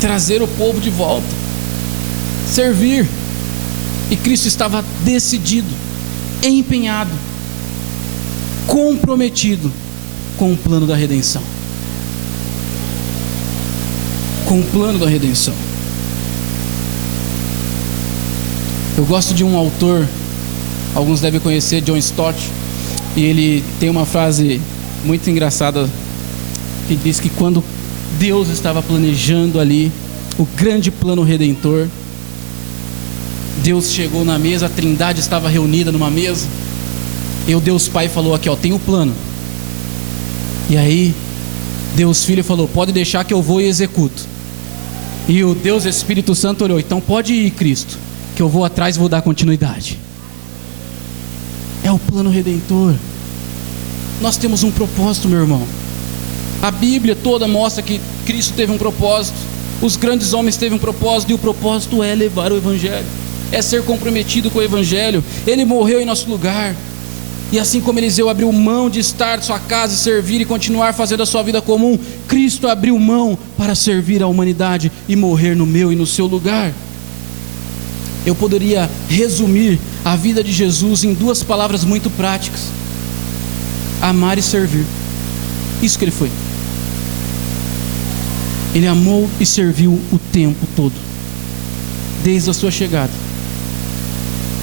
trazer o povo de volta, servir. E Cristo estava decidido, empenhado, comprometido com o plano da redenção. Com o plano da redenção. Eu gosto de um autor, alguns devem conhecer, John Stott, e ele tem uma frase muito engraçada que diz que quando Deus estava planejando ali o grande plano redentor, Deus chegou na mesa, a Trindade estava reunida numa mesa, e o Deus Pai falou: aqui ó, tem o plano. E aí Deus Filho falou: pode deixar que eu vou e executo. E o Deus Espírito Santo olhou: então pode ir, Cristo, que eu vou atrás e vou dar continuidade. É o plano redentor. Nós temos um propósito, meu irmão. A Bíblia toda mostra que Cristo teve um propósito, os grandes homens teve um propósito, e o propósito é levar o Evangelho, é ser comprometido com o Evangelho. Ele morreu em nosso lugar, E assim como Eliseu abriu mão de estar em sua casa e servir e continuar fazendo a sua vida comum, Cristo abriu mão para servir a humanidade e morrer no meu e no seu lugar. Eu poderia resumir a vida de Jesus em 2 palavras muito práticas: amar e servir. Isso que ele foi. Ele amou e serviu o tempo todo, desde a sua chegada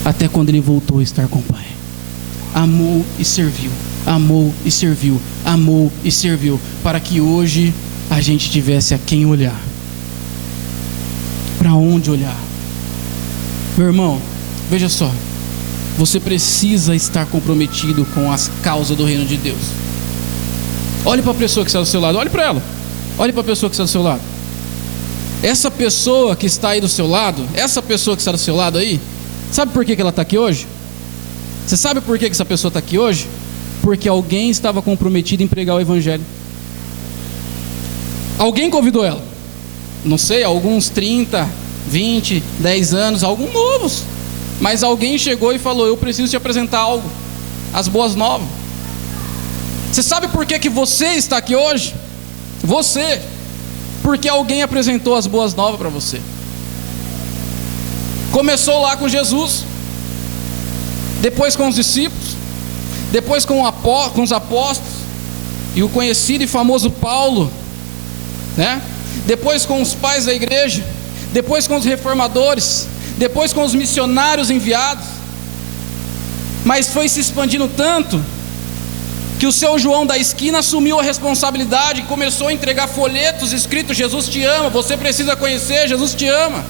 até quando ele voltou a estar com o Pai. Amou e serviu, amou e serviu, amou e serviu, para que hoje a gente tivesse a quem olhar, para onde olhar. Meu irmão, veja só, você precisa estar comprometido com as causas do reino de Deus. Olhe para a pessoa que está do seu lado, olhe para ela, olhe para a pessoa que está do seu lado. Essa pessoa que está aí do seu lado, essa pessoa que está do seu lado aí, sabe por que ela está aqui hoje? Você sabe por que essa pessoa está aqui hoje? Porque alguém estava comprometido em pregar o Evangelho. Alguém convidou ela. Não sei, alguns 30, 20, 10 anos, alguns novos. Mas alguém chegou e falou: eu preciso te apresentar algo, as boas novas. Você sabe por que você está aqui hoje? Você. Porque alguém apresentou as boas novas para você. Começou lá com Jesus, depois com os discípulos, depois com os apóstolos, e o conhecido e famoso Paulo, né? Depois com os pais da igreja, depois com os reformadores, depois com os missionários enviados. Mas foi se expandindo tanto que o seu João da esquina assumiu a responsabilidade e começou a entregar folhetos escritos: Jesus te ama, você precisa conhecer, Jesus te ama.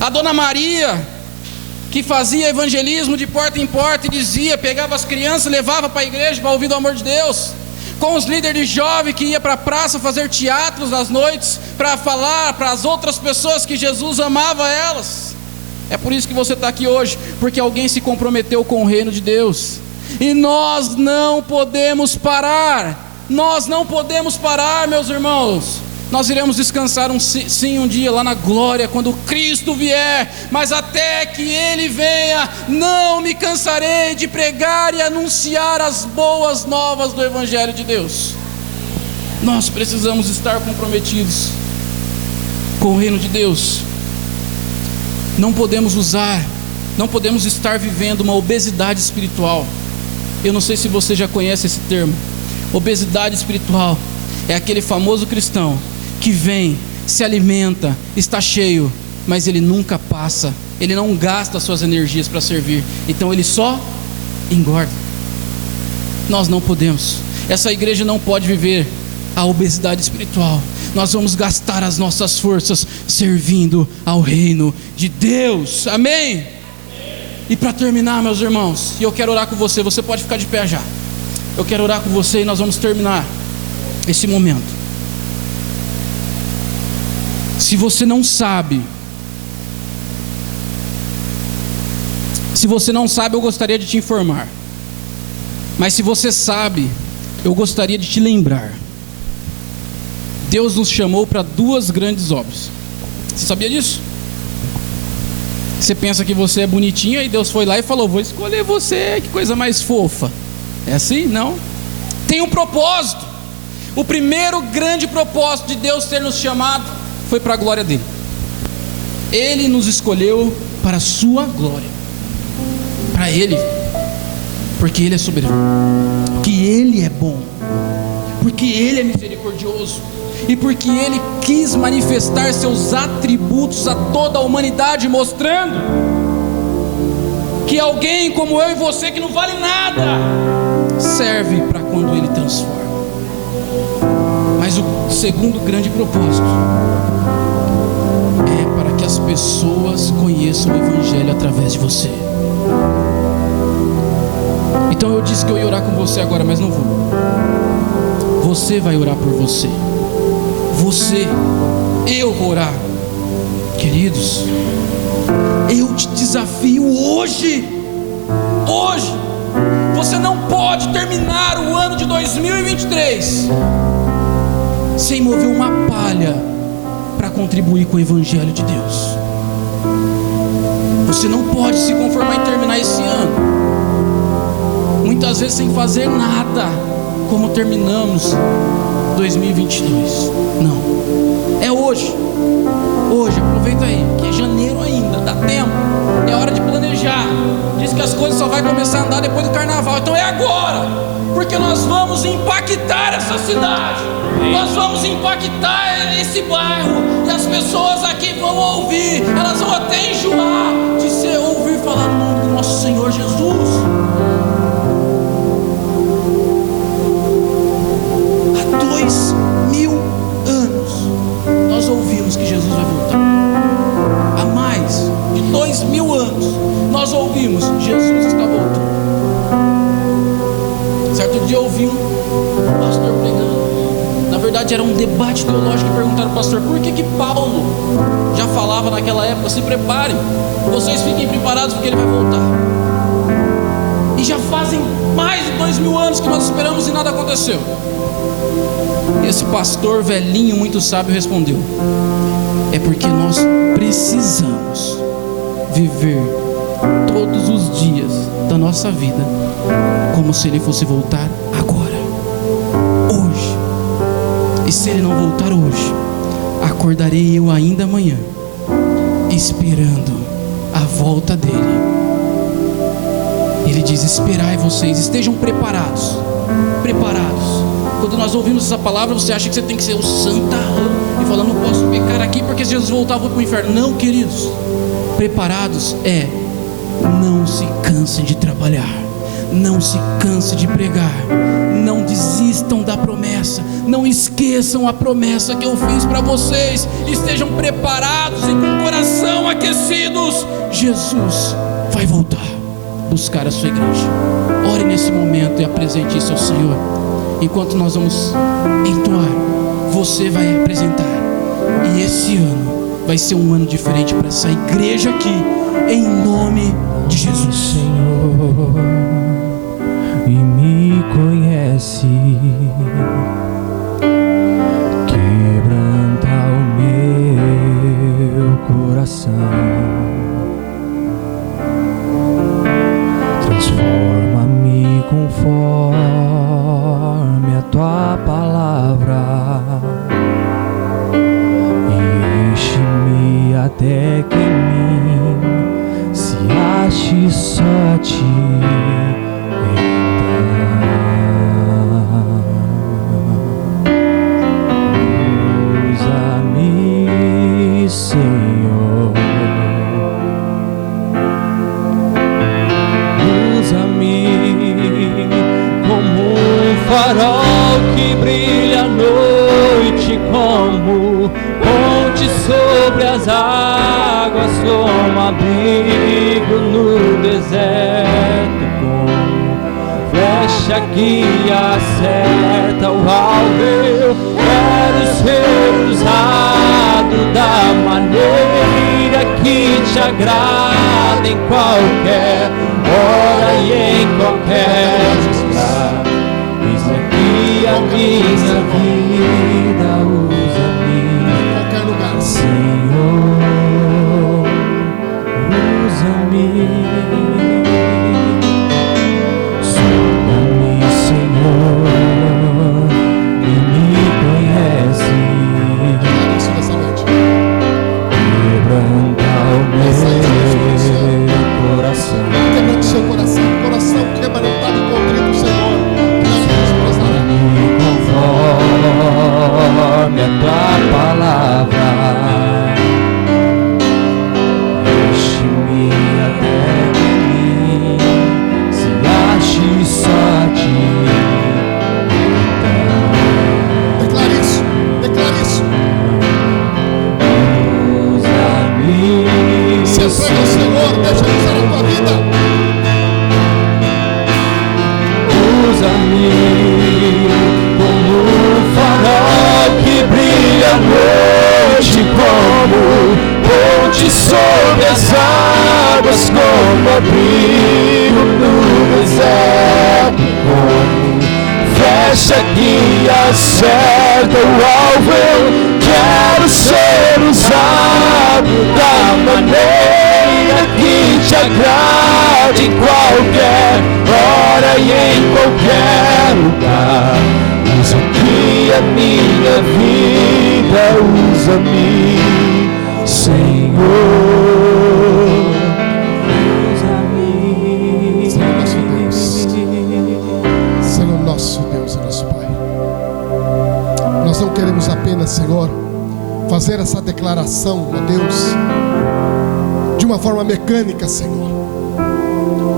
A dona Maria, que fazia evangelismo de porta em porta e dizia, pegava as crianças, levava para a igreja para ouvir do amor de Deus. Com os líderes de jovem que ia para a praça fazer teatros às noites, para falar para as outras pessoas que Jesus amava elas. É por isso que você está aqui hoje, porque alguém se comprometeu com o reino de Deus. E nós não podemos parar. Nós não podemos parar, meus irmãos. Nós iremos descansar sim um dia lá na glória, quando Cristo vier. Mas até que Ele venha, não me cansarei de pregar e anunciar as boas novas do Evangelho de Deus. Nós precisamos estar comprometidos com o reino de Deus. Não podemos estar vivendo uma obesidade espiritual. Eu não sei se você já conhece esse termo. Obesidade espiritual é aquele famoso cristão que vem, se alimenta, está cheio, mas ele nunca passa, ele não gasta suas energias para servir, então ele só engorda. Nós não podemos. Essa igreja não pode viver a obesidade espiritual. Nós vamos gastar as nossas forças servindo ao reino de Deus. Amém? E para terminar, meus irmãos, e eu quero orar com você. Você pode ficar de pé já. Eu quero orar com você e nós vamos terminar esse momento. Se você não sabe, eu gostaria de te informar. Mas se você sabe, eu gostaria de te lembrar. Deus nos chamou para 2 grandes obras. Você sabia disso? Você pensa que você é bonitinho, e Deus foi lá e falou: vou escolher você, que coisa mais fofa. É assim? Não. Tem um propósito. O primeiro grande propósito de Deus ter nos chamado foi para a glória dele. Ele nos escolheu para a sua glória, para Ele, porque Ele é soberano, porque Ele é bom, porque Ele é misericordioso, e porque Ele quis manifestar seus atributos a toda a humanidade, mostrando que alguém como eu e você, que não vale nada, serve para quando Ele transforma. Mas o segundo grande propósito é para que as pessoas conheçam o Evangelho através de você. Então eu disse que eu ia orar com você agora, mas não vou. Você vai orar por você. Eu vou orar. Queridos, eu te desafio hoje. Você não pode terminar o ano de 2023 sem mover uma palha para contribuir com o Evangelho de Deus. Você não pode se conformar em terminar esse ano. muitas vezes sem fazer nada, como terminamos 2022. Não, é hoje. Hoje, aproveita aí, que é janeiro ainda, dá tempo, é hora de planejar. Diz que as coisas só vai começar a andar depois do carnaval, então é agora, porque nós vamos impactar essa cidade, nós vamos impactar esse bairro, e as pessoas aqui vão ouvir, elas vão até enjoar de ouvir falar no nome do nosso Senhor Jesus. Há 2000 anos nós ouvimos que Jesus vai voltar. Há mais de 2000 anos nós ouvimos: Jesus está voltando. Certo dia eu ouvi um pastor pregando. Na verdade era um debate teológico, e perguntaram ao pastor: por que Paulo já falava naquela época: se preparem, vocês fiquem preparados porque ele vai voltar? E já fazem mais de 2000 anos que nós esperamos e nada aconteceu. E esse pastor velhinho, muito sábio, respondeu: é porque nós precisamos viver todos os dias da nossa vida como se ele fosse voltar agora, hoje. E se ele não voltar hoje, acordarei eu ainda amanhã, esperando a volta dele. Ele diz: esperai vocês, estejam preparados. Preparados. Quando nós ouvimos essa palavra, você acha que você tem que ser o santarrão e falar: não posso pecar aqui porque se Jesus voltar eu vou para o inferno. Não, queridos, preparados é: não se cansem de trabalhar, não se cansem de pregar, não desistam da promessa, não esqueçam a promessa que eu fiz para vocês. Estejam preparados e com o coração aquecidos. Jesus vai voltar buscar a sua igreja. Ore nesse momento e apresente isso ao Senhor. Enquanto nós vamos entoar, você vai apresentar. E esse ano vai ser um ano diferente para essa igreja aqui, em nome de Jesus. Senhor, e me conhece, quebranta o meu coração, transforma-me conforme a tua palavra, e enche-me até que em mim se ache só ti. Usa-me, Senhor, usa-me como um farol que brilha à noite, como ponte sobre as águas, como abrigo no deserto, como flecha que acerta o alvo. Eu quero ser usado da maneira que te agrada, em qualquer hora e em qualquer lugar. Eis aqui a minha vida, usa-me em qualquer lugar, Senhor, usa-me. Sonda-me, Senhor, e me conhece, quebranta o meu coração. Quebrante seu coração, coração quebrantado e contrito, Senhor. Conforme a tua palavra, enche-me até de mim, se ache só ti. Declare isso, declare isso. Usa-me, Se entrega ao Senhor, deixa Ele usar a tua vida. Usa-me como um farol que brilha à noite, como ponte sobre as águas, como abrigo no deserto, como flecha que acerta o alvo. Eu quero ser usado da maneira que te agrade em qualquer hora e em qualquer lugar. Usa aqui a minha vida, usa-me, Senhor. Senhor nosso Deus e nosso Pai, nós não queremos apenas, Senhor, fazer essa declaração, ó Deus, de uma forma mecânica, Senhor.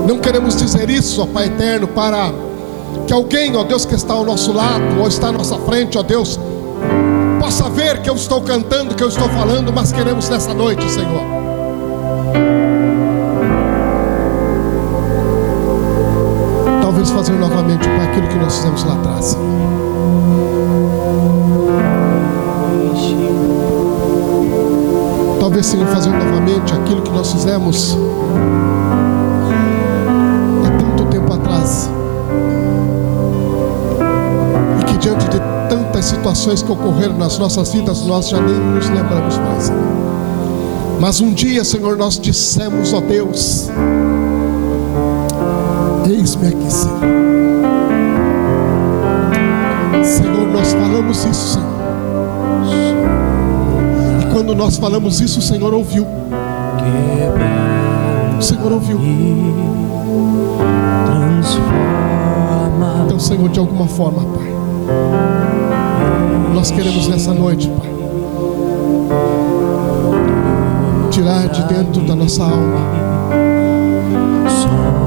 Não queremos dizer isso, ó Pai eterno, para que alguém, ó Deus, que está ao nosso lado ou está à nossa frente, ó Deus, possa ver que eu estou cantando, que eu estou falando, mas queremos nessa noite, Senhor, talvez fazer novamente, Pai, aquilo que nós fizemos lá atrás, Senhor. Talvez, Senhor, fazer novamente aquilo que nós fizemos há tanto tempo atrás, e que diante de tantas situações que ocorreram nas nossas vidas, nós já nem nos lembramos mais, Senhor. Mas um dia, Senhor, nós dissemos, ó Deus, eis-me aqui, Senhor. Senhor, nós falamos isso, Senhor. E quando nós falamos isso, o Senhor ouviu. O Senhor ouviu. Então, Senhor, de alguma forma, Pai, nós queremos nessa noite, Pai, tirar de dentro da nossa alma,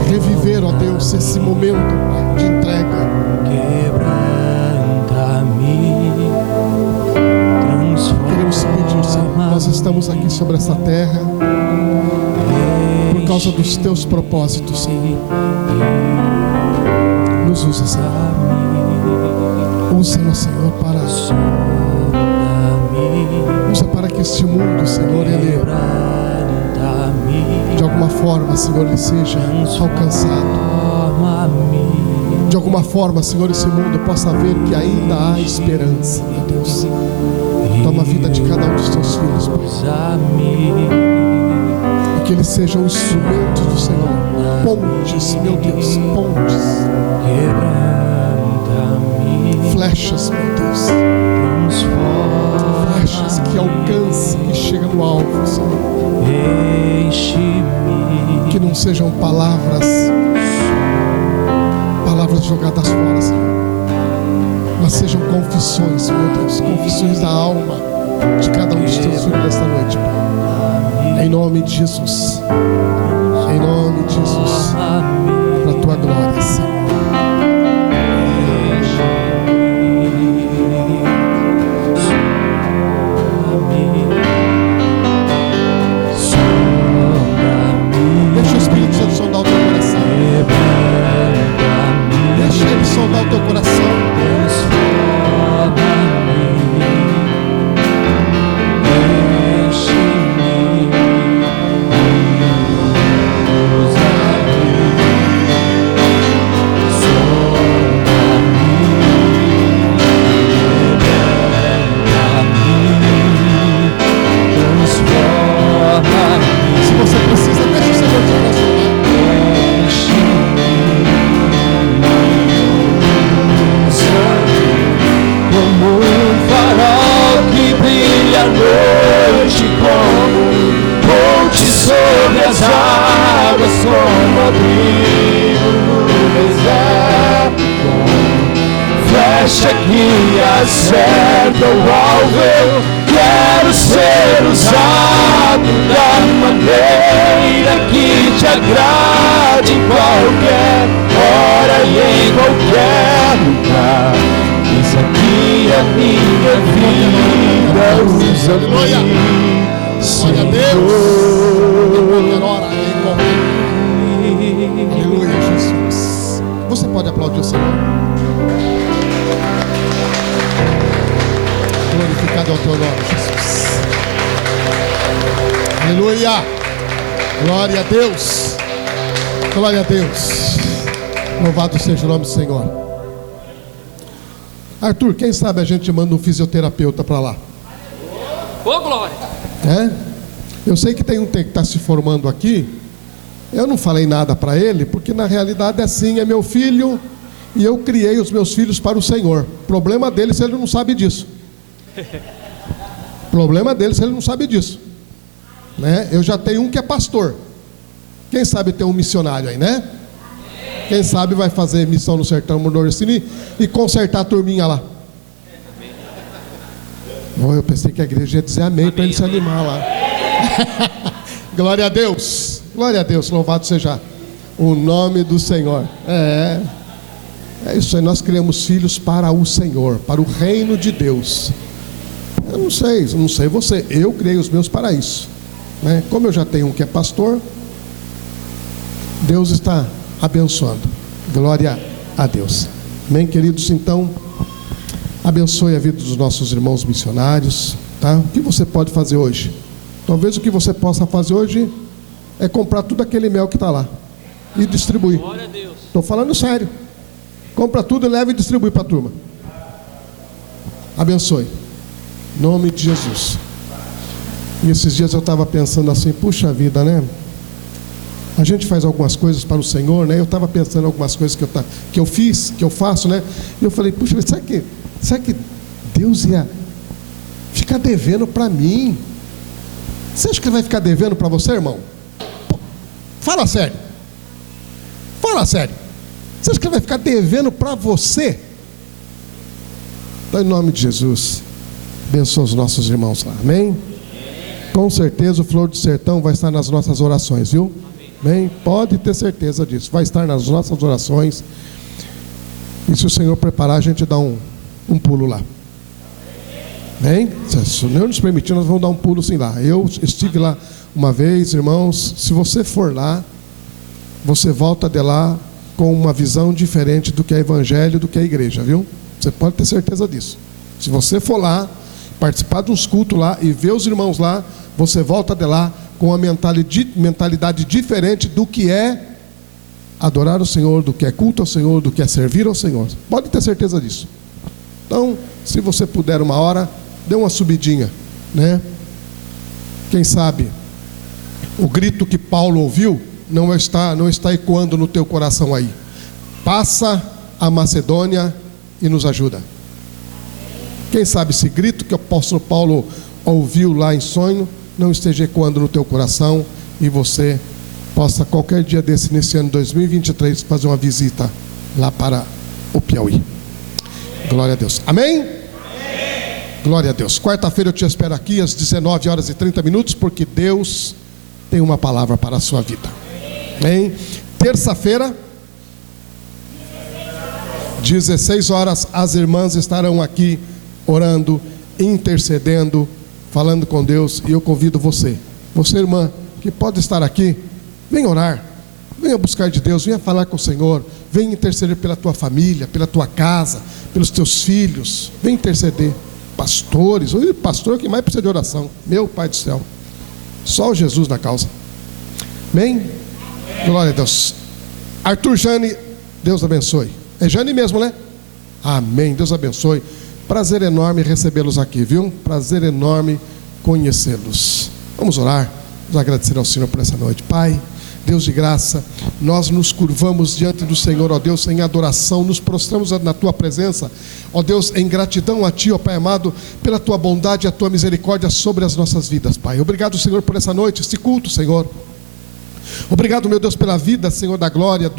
reviver, ó Deus, esse momento, Pai, de entrega. Queremos pedir, Senhor, nós estamos aqui sobre essa terra por causa dos Teus propósitos, Senhor. Nos usa, Senhor. Usa-nos, Senhor, usa para que este mundo, Senhor, ele de alguma forma, Senhor, ele seja alcançado. De alguma forma, Senhor, esse mundo possa ver que ainda há esperança, meu Deus. Toma a vida de cada um dos Teus filhos, Pai. E que eles sejam instrumentos do Senhor. Pontes, meu Deus, pontes. Flechas, meu Deus. Flechas que alcançam, que chegam no alvo, Senhor. Que não sejam palavras jogadas fora, Senhor, mas sejam confissões, meu Deus, confissões da alma de cada um dos Teus filhos nesta noite, Pai. Em nome de Jesus, em nome de Jesus, para a Tua glória, Senhor. Deixa o Espírito Santo sondar o teu coração. Deixa Ele sondar o teu coração. Se você precisa, deixa o Senhor te transformar. Como um farol que brilha à noite, como ponte sobre as águas, como abrigo no deserto, flecha que acerta o alvo. Eu quero ser usado da maneira que te agrade em qualquer hora e em qualquer lugar. Eis aqui a minha vida, usa-me, Glória a Deus. Em qualquer hora, em qualquer. Aleluia, Jesus. Você pode aplaudir o Senhor. Glorificado é o teu nome, Jesus. Aleluia. Glória a Deus. Glória a Deus. Louvado seja o nome do Senhor. Arthur, quem sabe a gente manda um fisioterapeuta para lá? Ô, glória! É? Eu sei que tem um que está se formando aqui, Eu não falei nada para ele, porque na realidade é assim, é meu filho, e eu criei os meus filhos para o Senhor. Problema dele se ele não sabe disso. Problema dele se ele não sabe disso, né? Eu já tenho um que é pastor. Quem sabe tem um missionário aí, né? Quem sabe vai fazer missão no sertão nordestino e consertar a turminha lá. Oh, eu pensei que a igreja ia dizer amém para ele se animar lá. Glória a Deus, louvado seja o nome do Senhor. É isso aí, nós criamos filhos para o Senhor, para o reino de Deus. Eu não sei você, eu criei os meus para isso, né? Como eu já tenho um que é pastor, Deus está abençoando. Glória a Deus. Amém, queridos? Então, abençoe a vida dos nossos irmãos missionários, tá? O que você pode fazer hoje? Talvez o que você possa fazer hoje é comprar tudo aquele mel que está lá e distribuir. Glória a Deus. Estou falando sério. Compra tudo e leva e distribui para a turma. Abençoe. Em nome de Jesus. E esses dias eu estava pensando assim, puxa vida, né? A gente faz algumas coisas para o Senhor, né? Eu estava pensando em algumas coisas que eu fiz, que eu faço, né? E eu falei, puxa, será que Deus ia ficar devendo para mim? Você acha que Ele vai ficar devendo para você, irmão? Fala sério. Fala sério. Você acha que Ele vai ficar devendo para você? Então, em nome de Jesus, abençoa os nossos irmãos lá, amém? Com certeza o Flor do Sertão vai estar nas nossas orações, viu? Amém? Pode ter certeza disso, vai estar nas nossas orações. E se o Senhor preparar, a gente dá um pulo lá. Amém? Se o Senhor nos permitir, nós vamos dar um pulo sim lá. Eu estive lá uma vez, irmãos. Se você for lá, você volta de lá com uma visão diferente do que é evangelho, do que é igreja, viu? Você pode ter certeza disso. Se você for lá, participar de uns cultos lá e ver os irmãos lá, você volta de lá com uma mentalidade diferente do que é adorar o Senhor, do que é culto ao Senhor, do que é servir ao Senhor. Pode ter certeza disso. Então, se você puder uma hora, dê uma subidinha, né? Quem sabe o grito que Paulo ouviu não está ecoando no teu coração aí. Passa a Macedônia e nos ajuda. Quem sabe esse grito que o apóstolo Paulo ouviu lá em sonho não esteja ecoando no teu coração e você possa qualquer dia desse, nesse ano 2023, fazer uma visita lá para o Piauí. Glória a Deus. Amém? Glória a Deus. Quarta-feira eu te espero aqui às 19h30, porque Deus tem uma palavra para a sua vida. Amém? Terça-feira, 16 horas, as irmãs estarão aqui orando, intercedendo, falando com Deus. E eu convido você, irmã, que pode estar aqui, venha orar, venha buscar de Deus, venha falar com o Senhor, venha interceder pela tua família, pela tua casa, pelos teus filhos, venha interceder. Pastores, o pastor que mais precisa de oração, meu Pai do céu, só Jesus na causa. Amém? Glória a Deus. Arthur, Jane, Deus abençoe. É Jane mesmo, né? Amém, Deus abençoe. Prazer enorme recebê-los aqui, viu? Prazer enorme conhecê-los. Vamos orar, vamos agradecer ao Senhor por essa noite. Pai, Deus de graça, nós nos curvamos diante do Senhor, ó Deus, em adoração, nos prostramos na Tua presença, ó Deus, em gratidão a Ti, ó Pai amado, pela Tua bondade e a Tua misericórdia sobre as nossas vidas, Pai. Obrigado, Senhor, por essa noite, esse culto, Senhor. Obrigado, meu Deus, pela vida, Senhor, da glória,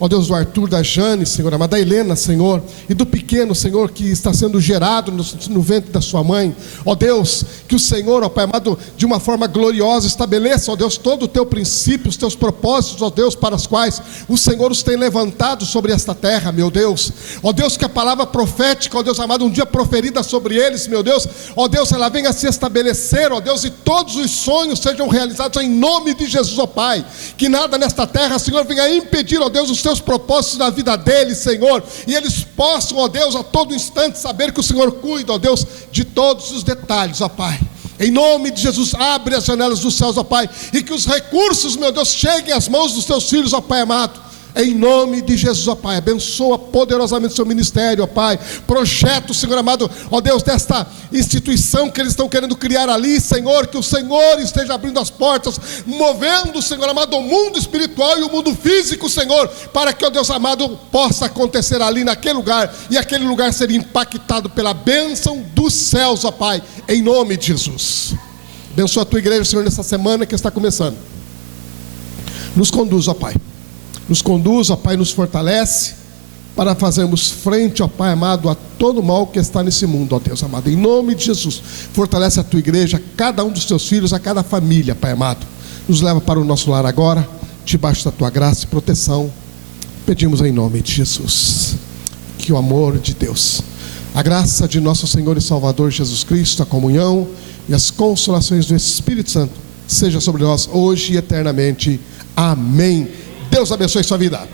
ó Deus, do Arthur, da Jane, Senhor, amada, da Helena, Senhor, e do pequeno, Senhor, que está sendo gerado no ventre da sua mãe. Ó Deus, que o Senhor, ó Pai amado, de uma forma gloriosa estabeleça, ó Deus, todo o teu princípio, os teus propósitos, ó Deus, para os quais o Senhor os tem levantado sobre esta terra, meu Deus. Ó Deus, que a palavra profética, ó Deus amado, um dia proferida sobre eles, meu Deus, ó Deus, ela venha se estabelecer, ó Deus, e todos os sonhos sejam realizados em nome de Jesus, ó Pai. Que nada nesta terra, Senhor, venha impedir, ó Deus, os teus propósitos na vida deles, Senhor, e eles possam, ó Deus, a todo instante saber que o Senhor cuida, ó Deus, de todos os detalhes, ó Pai. Em nome de Jesus, abre as janelas dos céus, ó Pai, e que os recursos, meu Deus, cheguem às mãos dos teus filhos, ó Pai amado. Em nome de Jesus, ó Pai, abençoa poderosamente o seu ministério, ó Pai. Projeto, Senhor amado, ó Deus, desta instituição que eles estão querendo criar ali, Senhor, que o Senhor esteja abrindo as portas, movendo, Senhor amado, o mundo espiritual e o mundo físico, Senhor, para que, ó Deus amado, possa acontecer ali naquele lugar, e aquele lugar seria impactado pela bênção dos céus, ó Pai, em nome de Jesus. Abençoa a tua igreja, Senhor, nessa semana que está começando. Nos conduz, ó Pai. Nos conduz, ó Pai, nos fortalece para fazermos frente, ó Pai amado, a todo mal que está nesse mundo, ó Deus amado. Em nome de Jesus, fortalece a tua igreja, cada um dos teus filhos, a cada família, Pai amado. Nos leva para o nosso lar agora, debaixo da tua graça e proteção. Pedimos em nome de Jesus. Que o amor de Deus, a graça de nosso Senhor e Salvador Jesus Cristo, a comunhão e as consolações do Espírito Santo seja sobre nós hoje e eternamente. Amém. Deus abençoe sua vida.